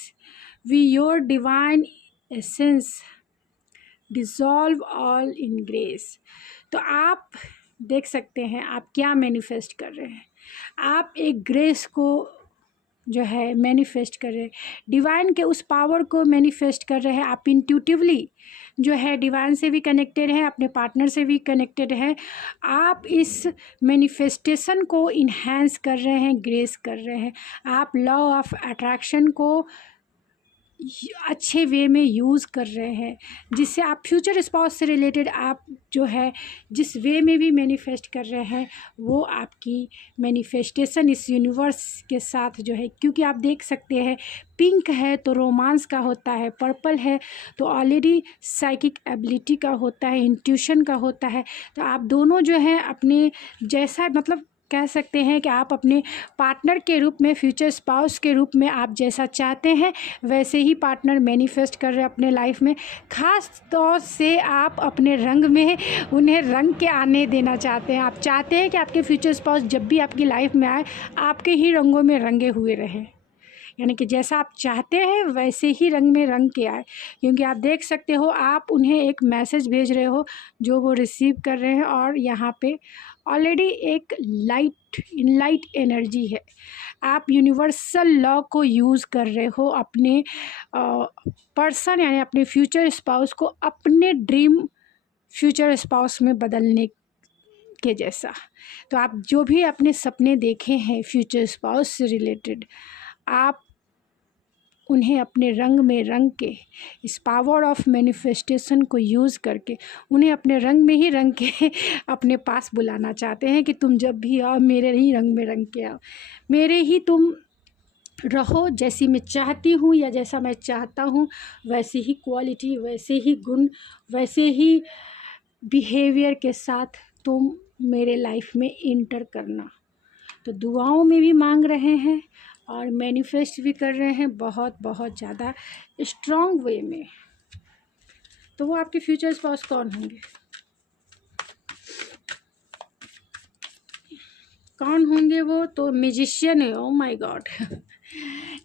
we your divine essence dissolve all in grace. तो आप देख सकते हैं आप क्या मैनिफेस्ट कर रहे हैं। आप एक ग्रेस को जो है मैनिफेस्ट कर रहे हैं, डिवाइन के उस पावर को मैनिफेस्ट कर रहे हैं। आप इंट्यूटिवली जो है डिवाइन से भी कनेक्टेड हैं, अपने पार्टनर से भी कनेक्टेड हैं। आप इस मैनिफेस्टेशन को इन्हेंस कर रहे हैं, ग्रेस कर रहे हैं। आप लॉ ऑफ अट्रैक्शन को अच्छे वे में यूज़ कर रहे हैं, जिससे आप फ्यूचर स्पाउस से रिलेटेड आप जो है जिस वे में भी मैनिफेस्ट कर रहे हैं वो आपकी मैनिफेस्टेशन इस यूनिवर्स के साथ जो है, क्योंकि आप देख सकते हैं पिंक है तो रोमांस का होता है, पर्पल है तो ऑलरेडी साइकिक एबिलिटी का होता है, इंट्यूशन का होता है। तो आप दोनों जो है अपने जैसा मतलब कह सकते हैं कि आप अपने पार्टनर के रूप में, फ्यूचर स्पाउस के रूप में आप जैसा चाहते हैं वैसे ही पार्टनर मैनिफेस्ट कर रहे हैं अपने लाइफ में। ख़ास तौर से आप अपने रंग में उन्हें रंग के आने देना चाहते हैं। आप चाहते हैं कि आपके फ्यूचर स्पाउस जब भी आपकी लाइफ में आए आपके ही रंगों में रंगे हुए रहें, यानी कि जैसा आप चाहते हैं वैसे ही रंग में रंग के आए। क्योंकि आप देख सकते हो आप उन्हें एक मैसेज भेज रहे हो जो वो रिसीव कर रहे हैं, और यहाँ पे ऑलरेडी एक लाइट एनर्जी है। आप यूनिवर्सल लॉ को यूज़ कर रहे हो अपने पर्सन यानी अपने फ्यूचर स्पाउस को अपने ड्रीम फ्यूचर स्पाउस में बदलने के जैसा। तो आप जो भी अपने सपने देखे हैं फ्यूचर स्पाउस से रिलेटेड, आप उन्हें अपने रंग में रंग के इस पावर ऑफ मैनिफेस्टेशन को यूज़ करके उन्हें अपने रंग में ही रंग के अपने पास बुलाना चाहते हैं कि तुम जब भी आओ मेरे ही रंग में रंग के आओ, मेरे ही तुम रहो, जैसी मैं चाहती हूँ या जैसा मैं चाहता हूँ वैसी ही क्वालिटी, वैसे ही गुण, वैसे ही बिहेवियर के साथ तुम मेरे लाइफ में इंटर करना। तो दुआओं में भी मांग रहे हैं और मैनिफेस्ट भी कर रहे हैं बहुत बहुत ज़्यादा स्ट्रॉन्ग वे में। तो वो आपके फ्यूचर स्पाउस कौन होंगे, कौन होंगे वो? तो म्यूजिशियन है। ओ माय गॉड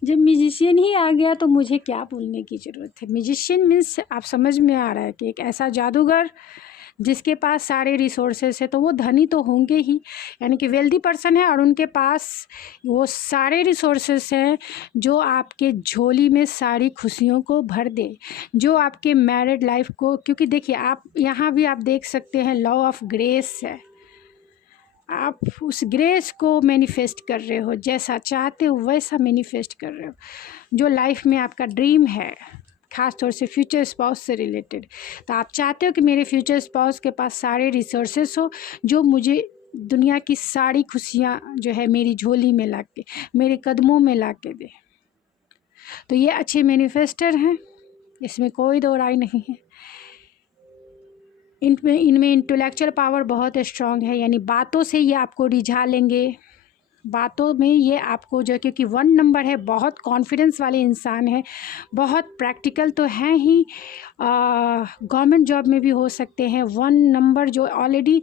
जब म्यूजिशियन ही आ गया तो मुझे क्या बोलने की ज़रूरत है। म्यूजिशियन मीन्स आप समझ में आ रहा है कि एक ऐसा जादूगर जिसके पास सारे रिसोर्सेस है, तो वो धनी तो होंगे ही, यानी कि वेल्दी पर्सन है और उनके पास वो सारे रिसोर्सेस हैं जो आपके झोली में सारी खुशियों को भर दे, जो आपके मैरिड लाइफ को, क्योंकि देखिए आप यहाँ भी आप देख सकते हैं लॉ ऑफ ग्रेस है। आप उस ग्रेस को मैनिफेस्ट कर रहे हो, जैसा चाहते हो वैसा मैनिफेस्ट कर रहे हो। जो लाइफ में आपका ड्रीम है ख़ास तौर से फ्यूचर स्पाउस से रिलेटेड, तो आप चाहते हो कि मेरे फ्यूचर स्पाउस के पास सारे रिसोर्सेस हो जो मुझे दुनिया की सारी खुशियाँ जो है मेरी झोली में ला के, मेरे कदमों में ला के दे। तो ये अच्छे मैनिफेस्टर हैं, इसमें कोई दो राय नहीं है। इनमें इंटेलेक्चुअल पावर बहुत स्ट्रांग है, यानी बातों से ये आपको रिझा लेंगे, बातों में ये आपको जो, क्योंकि 1 नंबर है, बहुत कॉन्फिडेंस वाले इंसान है, बहुत प्रैक्टिकल तो हैं ही, गवर्नमेंट जॉब में भी हो सकते हैं। 1 नंबर जो ऑलरेडी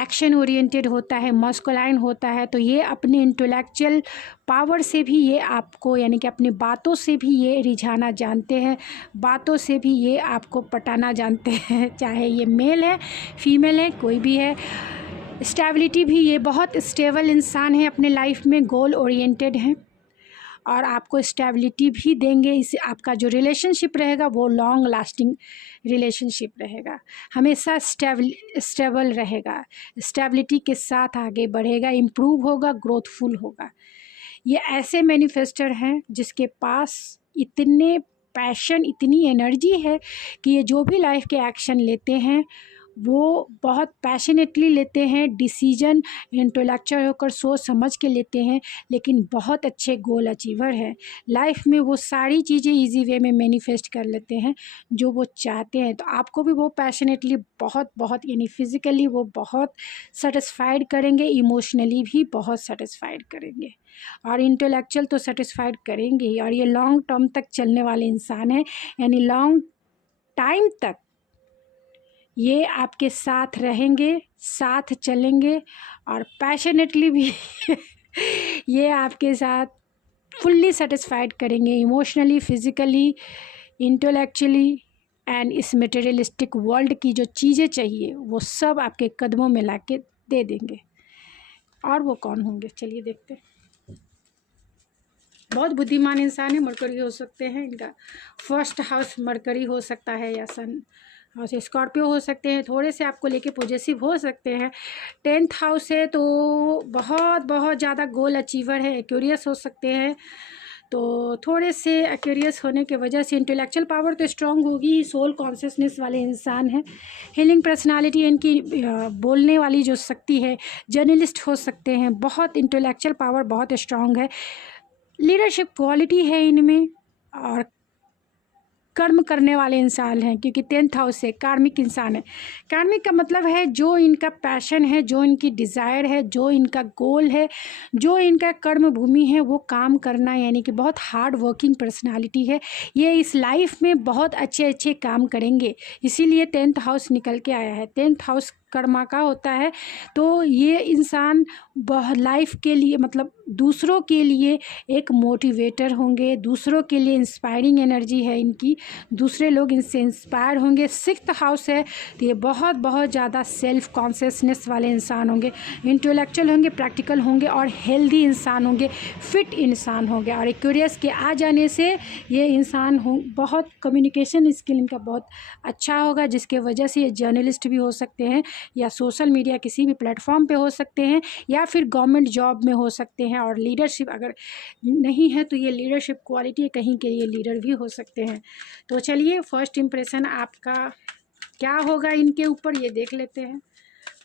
एक्शन ओरिएंटेड होता है, मस्कुलाइन होता है, तो ये अपने इंटेलेक्चुअल पावर से भी ये आपको, यानी कि अपनी बातों से भी ये रिझाना जानते हैं, बातों से भी ये आपको पटाना जानते हैं, चाहे ये मेल है फीमेल है कोई भी है। स्टेबिलिटी भी, ये बहुत स्टेबल इंसान है, अपने लाइफ में गोल ओरिएंटेड हैं और आपको स्टेबिलिटी भी देंगे। इसे आपका जो रिलेशनशिप रहेगा वो लॉन्ग लास्टिंग रिलेशनशिप रहेगा, हमेशा स्टेबल रहेगा, स्टेबिलिटी के साथ आगे बढ़ेगा, इम्प्रूव होगा, ग्रोथफुल होगा। ये ऐसे मैनिफेस्टर हैं जिसके पास इतने पैशन, इतनी एनर्जी है कि ये जो भी लाइफ के एक्शन लेते हैं वो बहुत पैशनेटली लेते हैं, डिसीजन इंटेलेक्चुअल होकर सोच समझ के लेते हैं, लेकिन बहुत अच्छे गोल अचीवर हैं। लाइफ में वो सारी चीज़ें इजी वे में मैनिफेस्ट कर लेते हैं जो वो चाहते हैं। तो आपको भी वो पैशनेटली बहुत बहुत, यानी फिज़िकली वो बहुत सेटिस्फाइड करेंगे, इमोशनली भी बहुत सेटिस्फाइड करेंगे और इंटेलेक्चुअल तो सेटिस्फाइड करेंगे ही। और ये लॉन्ग टर्म तक चलने वाले इंसान हैं, यानी लॉन्ग टाइम तक ये आपके साथ रहेंगे, साथ चलेंगे और पैशनेटली भी ये आपके साथ फुल्ली सेटिस्फाइड करेंगे, इमोशनली, फिज़िकली, इंटेलेक्चुअली एंड इस मटेरियलिस्टिक वर्ल्ड की जो चीज़ें चाहिए वो सब आपके कदमों में ला के दे देंगे। और वो कौन होंगे, चलिए देखते हैं। बहुत बुद्धिमान इंसान है, मरकरी हो सकते हैं, इनका फर्स्ट हाउस मरकरी हो सकता है या सन हाउस स्कॉर्पियो हो सकते हैं, थोड़े से आपको लेके पॉजिटिव हो सकते हैं। 10th हाउस है तो बहुत बहुत ज़्यादा गोल अचीवर है, एक्यूरियस हो सकते हैं, तो थोड़े से एक्यूरियस होने की वजह से इंटेलेक्चुअल पावर तो स्ट्रांग होगी ही, सोल कॉन्शियसनेस वाले इंसान हैं, हीलिंग पर्सनालिटी इनकी, बोलने वाली जो शक्ति है, जर्नलिस्ट हो सकते हैं, बहुत इंटेलेक्चुअल पावर बहुत स्ट्रांग है, लीडरशिप क्वालिटी है इनमें और कर्म करने वाले इंसान हैं, क्योंकि 10th हाउस से कार्मिक इंसान है। कार्मिक का मतलब है जो इनका पैशन है, जो इनकी डिज़ायर है, जो इनका गोल है, जो इनका कर्म भूमि है वो काम करना, यानी कि बहुत हार्ड वर्किंग पर्सनालिटी है। ये इस लाइफ में बहुत अच्छे अच्छे काम करेंगे, इसीलिए 10th हाउस निकल के आया है। 10th हाउस कर्मा का होता है, तो ये इंसान लाइफ के लिए, मतलब दूसरों के लिए एक मोटिवेटर होंगे, दूसरों के लिए इंस्पायरिंग एनर्जी है इनकी, दूसरे लोग इनसे इंस्पायर होंगे। 6th हाउस है तो ये बहुत बहुत ज़्यादा सेल्फ कॉन्शियसनेस वाले इंसान होंगे, इंटेलेक्चुअल होंगे, प्रैक्टिकल होंगे और हेल्दी इंसान होंगे, फिट इंसान होंगे। और एक्यूरियस के आ जाने से ये इंसान हो, बहुत कम्युनिकेशन स्किल इनका बहुत अच्छा होगा, जिसके वजह से ये जर्नलिस्ट भी हो सकते हैं या सोशल मीडिया किसी भी प्लेटफॉर्म पे हो सकते हैं या फिर गवर्नमेंट जॉब में हो सकते हैं। और लीडरशिप अगर नहीं है तो ये लीडरशिप क्वालिटी कहीं के लिए लीडर भी हो सकते हैं। तो चलिए फर्स्ट इम्प्रेशन आपका क्या होगा इनके ऊपर, ये देख लेते हैं।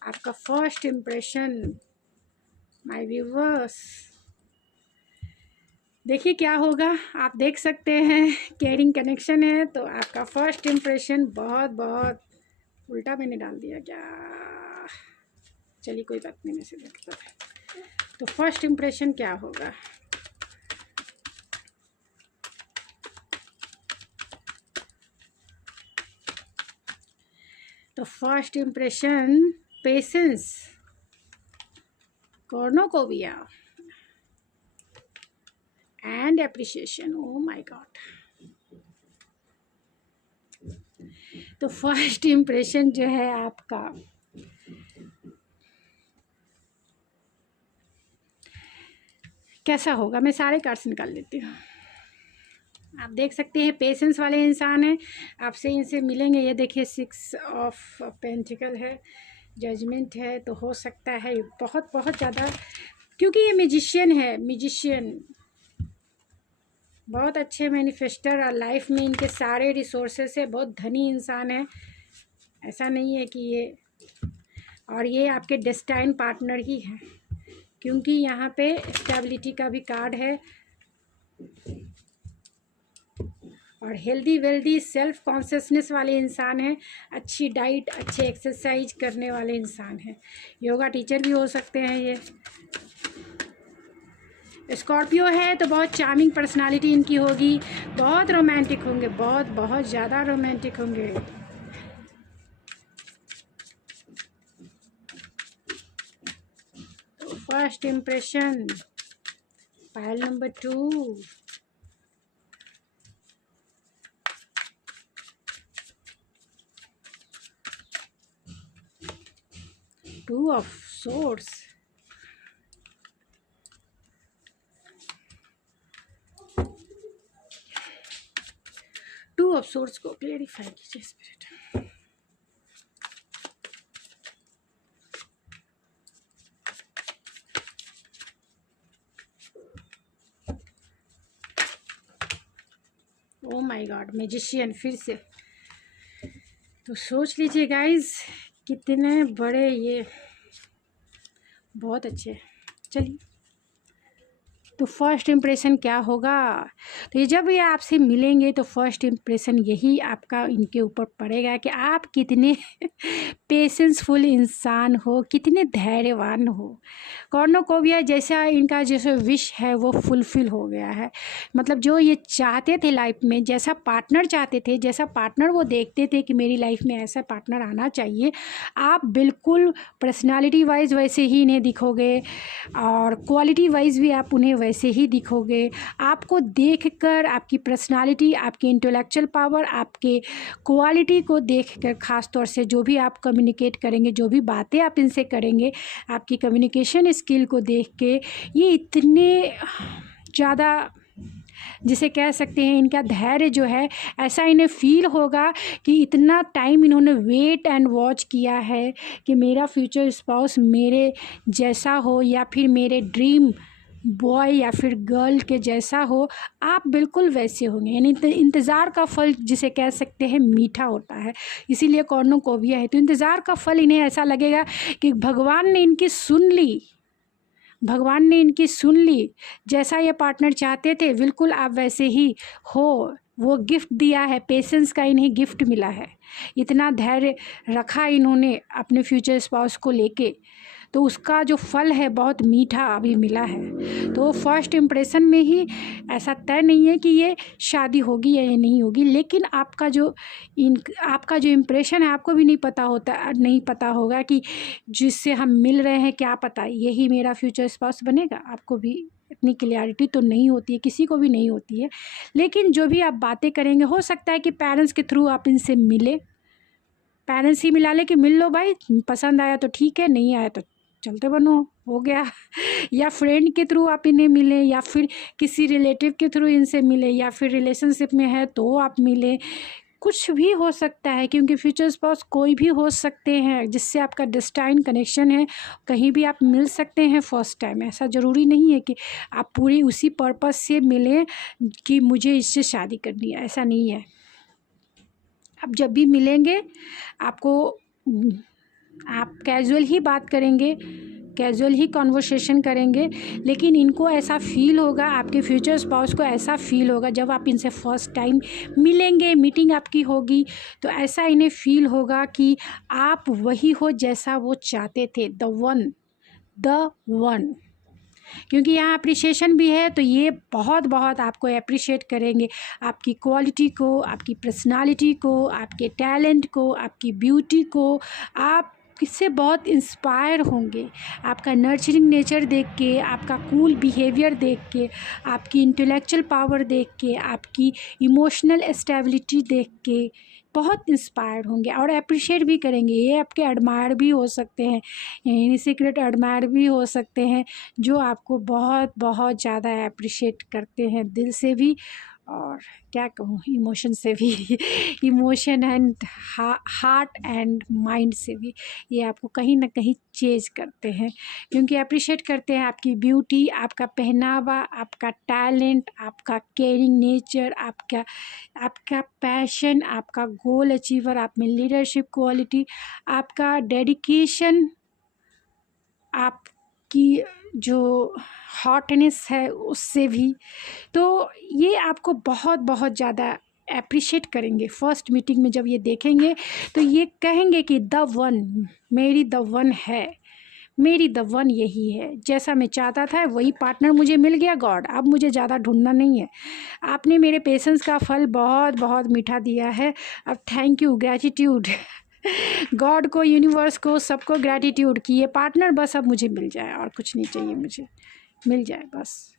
आपका फर्स्ट इम्प्रेशन माय व्यूअर्स, देखिए क्या होगा, आप देख सकते हैं केयरिंग कनेक्शन है, तो आपका फर्स्ट इम्प्रेशन बहुत बहुत, उल्टा मैंने डाल दिया क्या, चलिए कोई बात नहीं, मैं से देखता है। तो फर्स्ट इम्प्रेशन क्या होगा, तो फर्स्ट इम्प्रेशन पेशेंस, कॉर्नोकोविया and appreciation. Oh my God, तो फर्स्ट इम्प्रेशन जो है आपका, कैसा होगा, मैं सारे कार्ड्स निकाल लेती हूँ। आप देख सकते हैं पेशेंस वाले इंसान हैं, आपसे इनसे मिलेंगे। ये देखिए 6 ऑफ पेंटिकल है, जजमेंट है, तो हो सकता है बहुत बहुत ज़्यादा, क्योंकि ये म्यूजिशियन है, म्यूजिशियन बहुत अच्छे मैनिफेस्टर और लाइफ में इनके सारे रिसोर्सेस है, बहुत धनी इंसान है, ऐसा नहीं है कि ये, और ये आपके डेस्टाइन पार्टनर ही हैं, क्योंकि यहाँ पे स्टेबिलिटी का भी कार्ड है और हेल्दी वेल्दी सेल्फ कॉन्शियसनेस वाले इंसान हैं, अच्छी डाइट, अच्छे एक्सरसाइज करने वाले इंसान हैं, योगा टीचर भी हो सकते हैं ये। स्कॉर्पियो है तो बहुत चार्मिंग पर्सनालिटी इनकी होगी, बहुत रोमांटिक होंगे, बहुत बहुत ज़्यादा रोमांटिक होंगे। तो first impression, pile number 2। Two of swords, two of swords को क्लेरिफाई कीजिए spirit. O my God, magician फिर से। तो सोच लीजिए गाइस कितने बड़े ये, बहुत अच्छे। चलिए, तो फर्स्ट इम्प्रेशन क्या होगा? तो ये जब ये आपसे मिलेंगे तो फर्स्ट इम्प्रेशन यही आपका इनके ऊपर पड़ेगा कि आप कितने पेशेंसफुल इंसान हो, कितने धैर्यवान हो। कॉर्नोकोविया जैसा इनका जैसा विश है वो फुलफिल हो गया है। मतलब जो ये चाहते थे लाइफ में, जैसा पार्टनर चाहते थे, जैसा पार्टनर वो देखते थे कि मेरी लाइफ में ऐसा पार्टनर आना चाहिए, आप बिल्कुल पर्सनालिटी वाइज वैसे ही इन्हें दिखोगे और क्वालिटी वाइज भी आप उन्हें वैसे ही दिखोगे। आपको देखकर आपकी पर्सनालिटी, आपकी इंटेलेक्चुअल पावर, आपके क्वालिटी को देखकर, ख़ास तौर से जो भी आप कम्युनिकेट करेंगे, जो भी बातें आप इनसे करेंगे, आपकी कम्युनिकेशन स्किल को देख के ये इतने ज़्यादा, जिसे कह सकते हैं इनका धैर्य जो है, ऐसा इन्हें फील होगा कि इतना टाइम इन्होंने वेट एंड वॉच किया है कि मेरा फ्यूचर स्पाउस मेरे जैसा हो या फिर मेरे ड्रीम बॉय या फिर गर्ल के जैसा हो। आप बिल्कुल वैसे होंगे, यानी इंतज़ार का फल जिसे कह सकते हैं मीठा होता है, इसीलिए कॉर्नोकोविया है। तो इंतज़ार का फल इन्हें ऐसा लगेगा कि भगवान ने इनकी सुन ली, भगवान ने इनकी सुन ली। जैसा ये पार्टनर चाहते थे बिल्कुल आप वैसे ही हो, वो गिफ्ट दिया है, पेशेंस का इन्हें गिफ्ट मिला है। इतना धैर्य रखा इन्होंने अपने फ्यूचर स्पाउस को लेके, तो उसका जो फल है बहुत मीठा अभी मिला है। तो फर्स्ट इम्प्रेशन में ही ऐसा तय नहीं है कि ये शादी होगी या ये नहीं होगी, लेकिन आपका जो इम्प्रेशन है, आपको भी नहीं पता होगा कि जिससे हम मिल रहे हैं, क्या पता यही मेरा फ्यूचर स्पाउस बनेगा। आपको भी इतनी क्लियरिटी तो नहीं होती है, किसी को भी नहीं होती है। लेकिन जो भी आप बातें करेंगे, हो सकता है कि पेरेंट्स के थ्रू आप इनसे मिले, पेरेंट्स ही मिला ले कि मिल लो भाई, पसंद आया तो ठीक है, नहीं आया तो चलते बनो, हो गया। या फ्रेंड के थ्रू आप इन्हें मिले, या फिर किसी रिलेटिव के थ्रू इनसे मिले, या फिर रिलेशनशिप में है तो आप मिले, कुछ भी हो सकता है, क्योंकि फ्यूचर स्पाउस कोई भी हो सकते हैं जिससे आपका डेस्टाइन कनेक्शन है। कहीं भी आप मिल सकते हैं फर्स्ट टाइम, ऐसा ज़रूरी नहीं है कि आप पूरी उसी पर्पस से मिलें कि मुझे इससे शादी करनी है, ऐसा नहीं है। आप जब भी मिलेंगे आप कैजुअल ही बात करेंगे, कैजुअल ही कॉन्वर्सेशन करेंगे, लेकिन इनको ऐसा फील होगा, आपके फ्यूचर स्पाउस को ऐसा फील होगा जब आप इनसे फर्स्ट टाइम मिलेंगे, मीटिंग आपकी होगी, तो ऐसा इन्हें फील होगा कि आप वही हो जैसा वो चाहते थे, द वन। क्योंकि यहाँ अप्रिशिएशन भी है, तो ये बहुत बहुत आपको अप्रिशिएट करेंगे, आपकी क्वालिटी को, आपकी पर्सनालिटी को, आपके टैलेंट को, आपकी ब्यूटी को। आप किससे बहुत इंस्पायर होंगे, आपका नर्चरिंग नेचर देख के, आपका कूल बिहेवियर देख के, आपकी इंटेलेक्चुअल पावर देख के, आपकी इमोशनल स्टेबिलिटी देख के बहुत इंस्पायर होंगे और अप्रिशिएट भी करेंगे। ये आपके एडमायर भी हो सकते हैं, यानी सीक्रेट एडमायर भी हो सकते हैं, जो आपको बहुत बहुत ज़्यादा अप्रिशिएट करते हैं दिल से भी, और क्या कहूँ, इमोशन से भी। Emotion and heart and mind से भी ये आपको कहीं ना कहीं चेंज करते हैं, क्योंकि अप्रिशिएट करते हैं आपकी ब्यूटी, आपका पहनावा, आपका टैलेंट, आपका केयरिंग नेचर, आपका पैशन, आपका गोल अचीवर, आप में लीडरशिप क्वालिटी, आपका डेडिकेशन, आपकी जो हॉटनेस है उससे भी। तो ये आपको बहुत बहुत ज़्यादा अप्रिशिएट करेंगे। फर्स्ट मीटिंग में जब ये देखेंगे तो ये कहेंगे कि द वन, मेरी द वन है, मेरी द वन यही है, जैसा मैं चाहता था वही पार्टनर मुझे मिल गया गॉड, अब मुझे ज़्यादा ढूंढना नहीं है। आपने मेरे पेशेंस का फल बहुत बहुत मीठा दिया है, अब थैंक यू, ग्रैटिट्यूड गॉड को, यूनिवर्स को, सबको ग्रैटिट्यूड कि ये पार्टनर बस अब मुझे मिल जाए, और कुछ नहीं चाहिए, मुझे मिल जाए बस।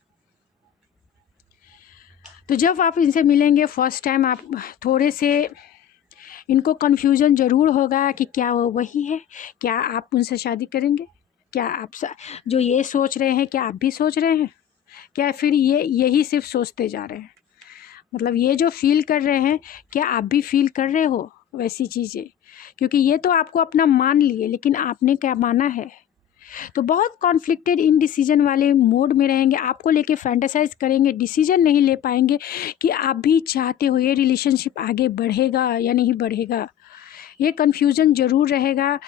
तो जब आप इनसे मिलेंगे फर्स्ट टाइम, आप थोड़े से इनको कन्फ्यूज़न ज़रूर होगा कि क्या वो वही है, क्या आप उनसे शादी करेंगे, क्या आप जो ये सोच रहे हैं क्या आप भी सोच रहे हैं, क्या फिर ये यही सिर्फ सोचते जा रहे हैं, मतलब ये जो फील कर रहे हैं क्या आप भी फील कर रहे हो वैसी चीज़ें, क्योंकि ये तो आपको अपना मान लिए, लेकिन आपने क्या माना है। तो बहुत कॉन्फ्लिक्टेड इनडिसीजन वाले मोड में रहेंगे, आपको लेके फैंटेसाइज करेंगे, डिसीजन नहीं ले पाएंगे कि आप भी चाहते हो ये रिलेशनशिप आगे बढ़ेगा या नहीं बढ़ेगा। ये कन्फ्यूज़न ज़रूर रहेगा,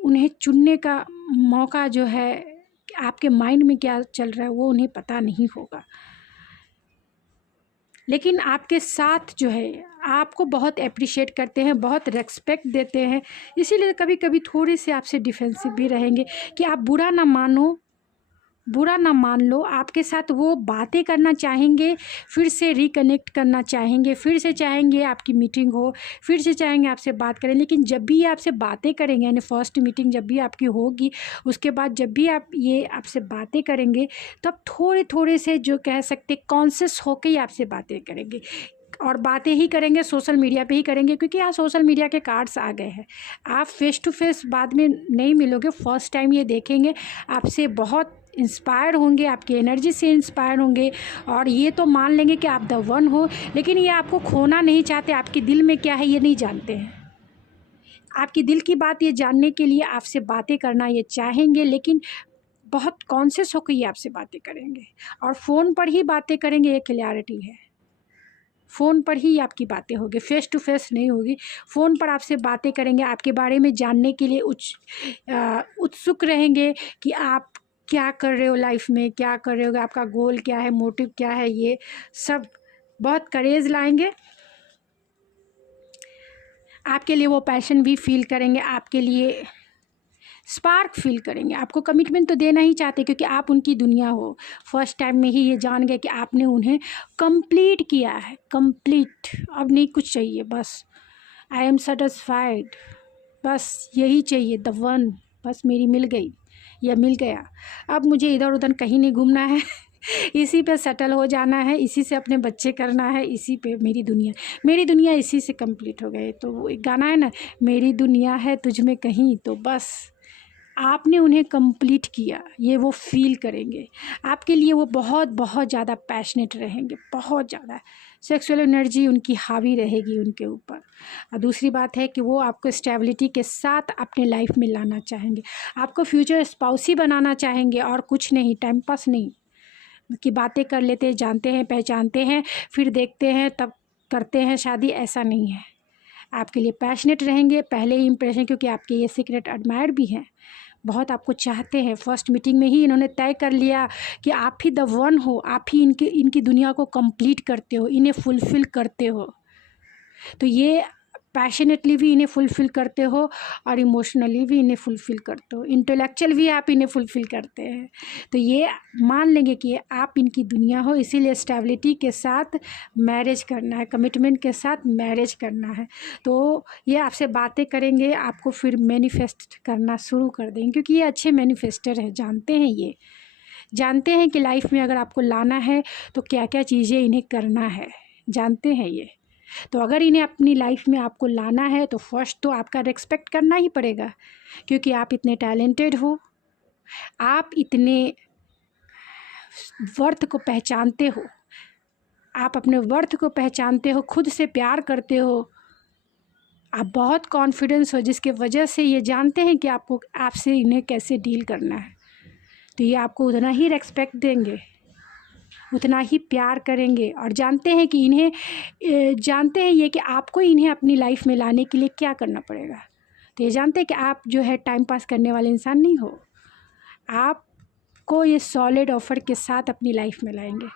उन्हें चुनने का मौका जो है आपके माइंड में क्या चल रहा है वो उन्हें पता नहीं होगा, लेकिन आपके साथ जो है आपको बहुत अप्रिशिएट करते हैं, बहुत रेस्पेक्ट देते हैं, इसीलिए कभी कभी थोड़े से आपसे डिफेंसिव भी रहेंगे कि आप बुरा ना मानो, बुरा ना मान लो। आपके साथ वो बातें करना चाहेंगे, फिर से रिकनेक्ट करना चाहेंगे, फिर से चाहेंगे आपकी मीटिंग हो, फिर से चाहेंगे आपसे बात करें, लेकिन जब भी ये आपसे बातें करेंगे, यानी फर्स्ट मीटिंग जब भी आपकी होगी, उसके बाद जब भी आप ये आपसे बातें करेंगे, तब थोड़े थोड़े से जो कह सकते कॉन्शियस होकर ही आपसे बातें करेंगे, और बातें ही करेंगे सोशल मीडिया पे ही करेंगे, क्योंकि यहाँ सोशल मीडिया के कार्ड्स आ गए हैं। आप फेस टू फेस बाद में नहीं मिलोगे, फर्स्ट टाइम ये देखेंगे, आपसे बहुत इंस्पायर होंगे, आपकी एनर्जी से इंस्पायर होंगे, और ये तो मान लेंगे कि आप द वन हो, लेकिन ये आपको खोना नहीं चाहते, आपके दिल में क्या है ये नहीं जानते हैं। आपकी दिल की बात ये जानने के लिए आपसे बातें करना ये चाहेंगे, लेकिन बहुत कॉन्शियस होकर ये आपसे बातें करेंगे, और फ़ोन पर ही बातें करेंगे, ये क्लैरिटी है। फ़ोन पर ही आपकी बातें होगी, फेस टू फेस नहीं होगी। फ़ोन पर आपसे बातें करेंगे, आपके बारे में जानने के लिए उत्सुक रहेंगे कि आप क्या कर रहे हो लाइफ में, क्या कर रहे हो, आपका गोल क्या है, मोटिव क्या है, ये सब बहुत करेज लाएंगे। आपके लिए वो पैशन भी फील करेंगे, आपके लिए स्पार्क फील करेंगे। आपको कमिटमेंट तो देना ही चाहते, क्योंकि आप उनकी दुनिया हो। फर्स्ट टाइम में ही ये जान गए कि आपने उन्हें कंप्लीट किया है, कंप्लीट, अब नहीं कुछ चाहिए, बस आई एम सेटिस्फाइड, बस यही चाहिए, द वन, बस मेरी मिल गई या मिल गया, अब मुझे इधर उधर कहीं नहीं घूमना है इसी पे सेटल हो जाना है, इसी से अपने बच्चे करना है, इसी पे मेरी दुनिया इसी से कंप्लीट हो गए। तो वो एक गाना है ना, मेरी दुनिया है तुझ में कहीं, तो बस आपने उन्हें कंप्लीट किया, ये वो फील करेंगे। आपके लिए वो बहुत बहुत ज़्यादा पैशनेट रहेंगे, बहुत ज़्यादा सेक्सुअल एनर्जी उनकी हावी रहेगी उनके ऊपर। और दूसरी बात है कि वो आपको स्टेबिलिटी के साथ अपने लाइफ में लाना चाहेंगे, आपको फ्यूचर स्पाउस ही बनाना चाहेंगे, और कुछ नहीं, टाइम पास नहीं कि बातें कर लेते हैं, जानते हैं, पहचानते हैं, फिर देखते हैं तब करते हैं शादी, ऐसा नहीं है। आपके लिए पैशनेट रहेंगे पहले ही इंप्रेशन, क्योंकि आपके ये सीक्रेट एडमायर भी हैं, बहुत आपको चाहते हैं। फर्स्ट मीटिंग में ही इन्होंने तय कर लिया कि आप ही द वन हो, आप ही इनकी दुनिया को कंप्लीट करते हो, इन्हें फुलफ़िल करते हो। तो ये पैशनेटली भी इन्हें फुलफ़िल करते हो, और इमोशनली भी इन्हें फुलफ़िल करते हो, इंटेलेक्चुअल भी आप इन्हें फुलफ़िल करते हैं। तो ये मान लेंगे कि आप इनकी दुनिया हो, इसीलिए स्टेबिलिटी के साथ मैरिज करना है, कमिटमेंट के साथ मैरिज करना है। तो ये आपसे बातें करेंगे, आपको फिर मैनिफेस्ट करना शुरू कर देंगे, क्योंकि ये अच्छे मैनिफेस्टर हैं, जानते हैं, ये जानते हैं कि लाइफ में अगर आपको लाना है तो क्या क्या चीज़ें इन्हें करना है, जानते हैं ये। तो अगर इन्हें अपनी लाइफ में आपको लाना है तो फर्स्ट तो आपका रिस्पेक्ट करना ही पड़ेगा, क्योंकि आप इतने टैलेंटेड हो, आप इतने वर्थ को पहचानते हो, आप अपने वर्थ को पहचानते हो, खुद से प्यार करते हो, आप बहुत कॉन्फिडेंस हो, जिसके वजह से ये जानते हैं कि आपको आपसे इन्हें कैसे डील करना है। तो ये आपको उतना ही रिस्पेक्ट देंगे, उतना ही प्यार करेंगे, और जानते हैं कि जानते हैं ये कि आपको इन्हें अपनी लाइफ में लाने के लिए क्या करना पड़ेगा। तो ये जानते हैं कि आप जो है टाइम पास करने वाले इंसान नहीं हो, आपको ये सॉलिड ऑफर के साथ अपनी लाइफ में लाएंगे।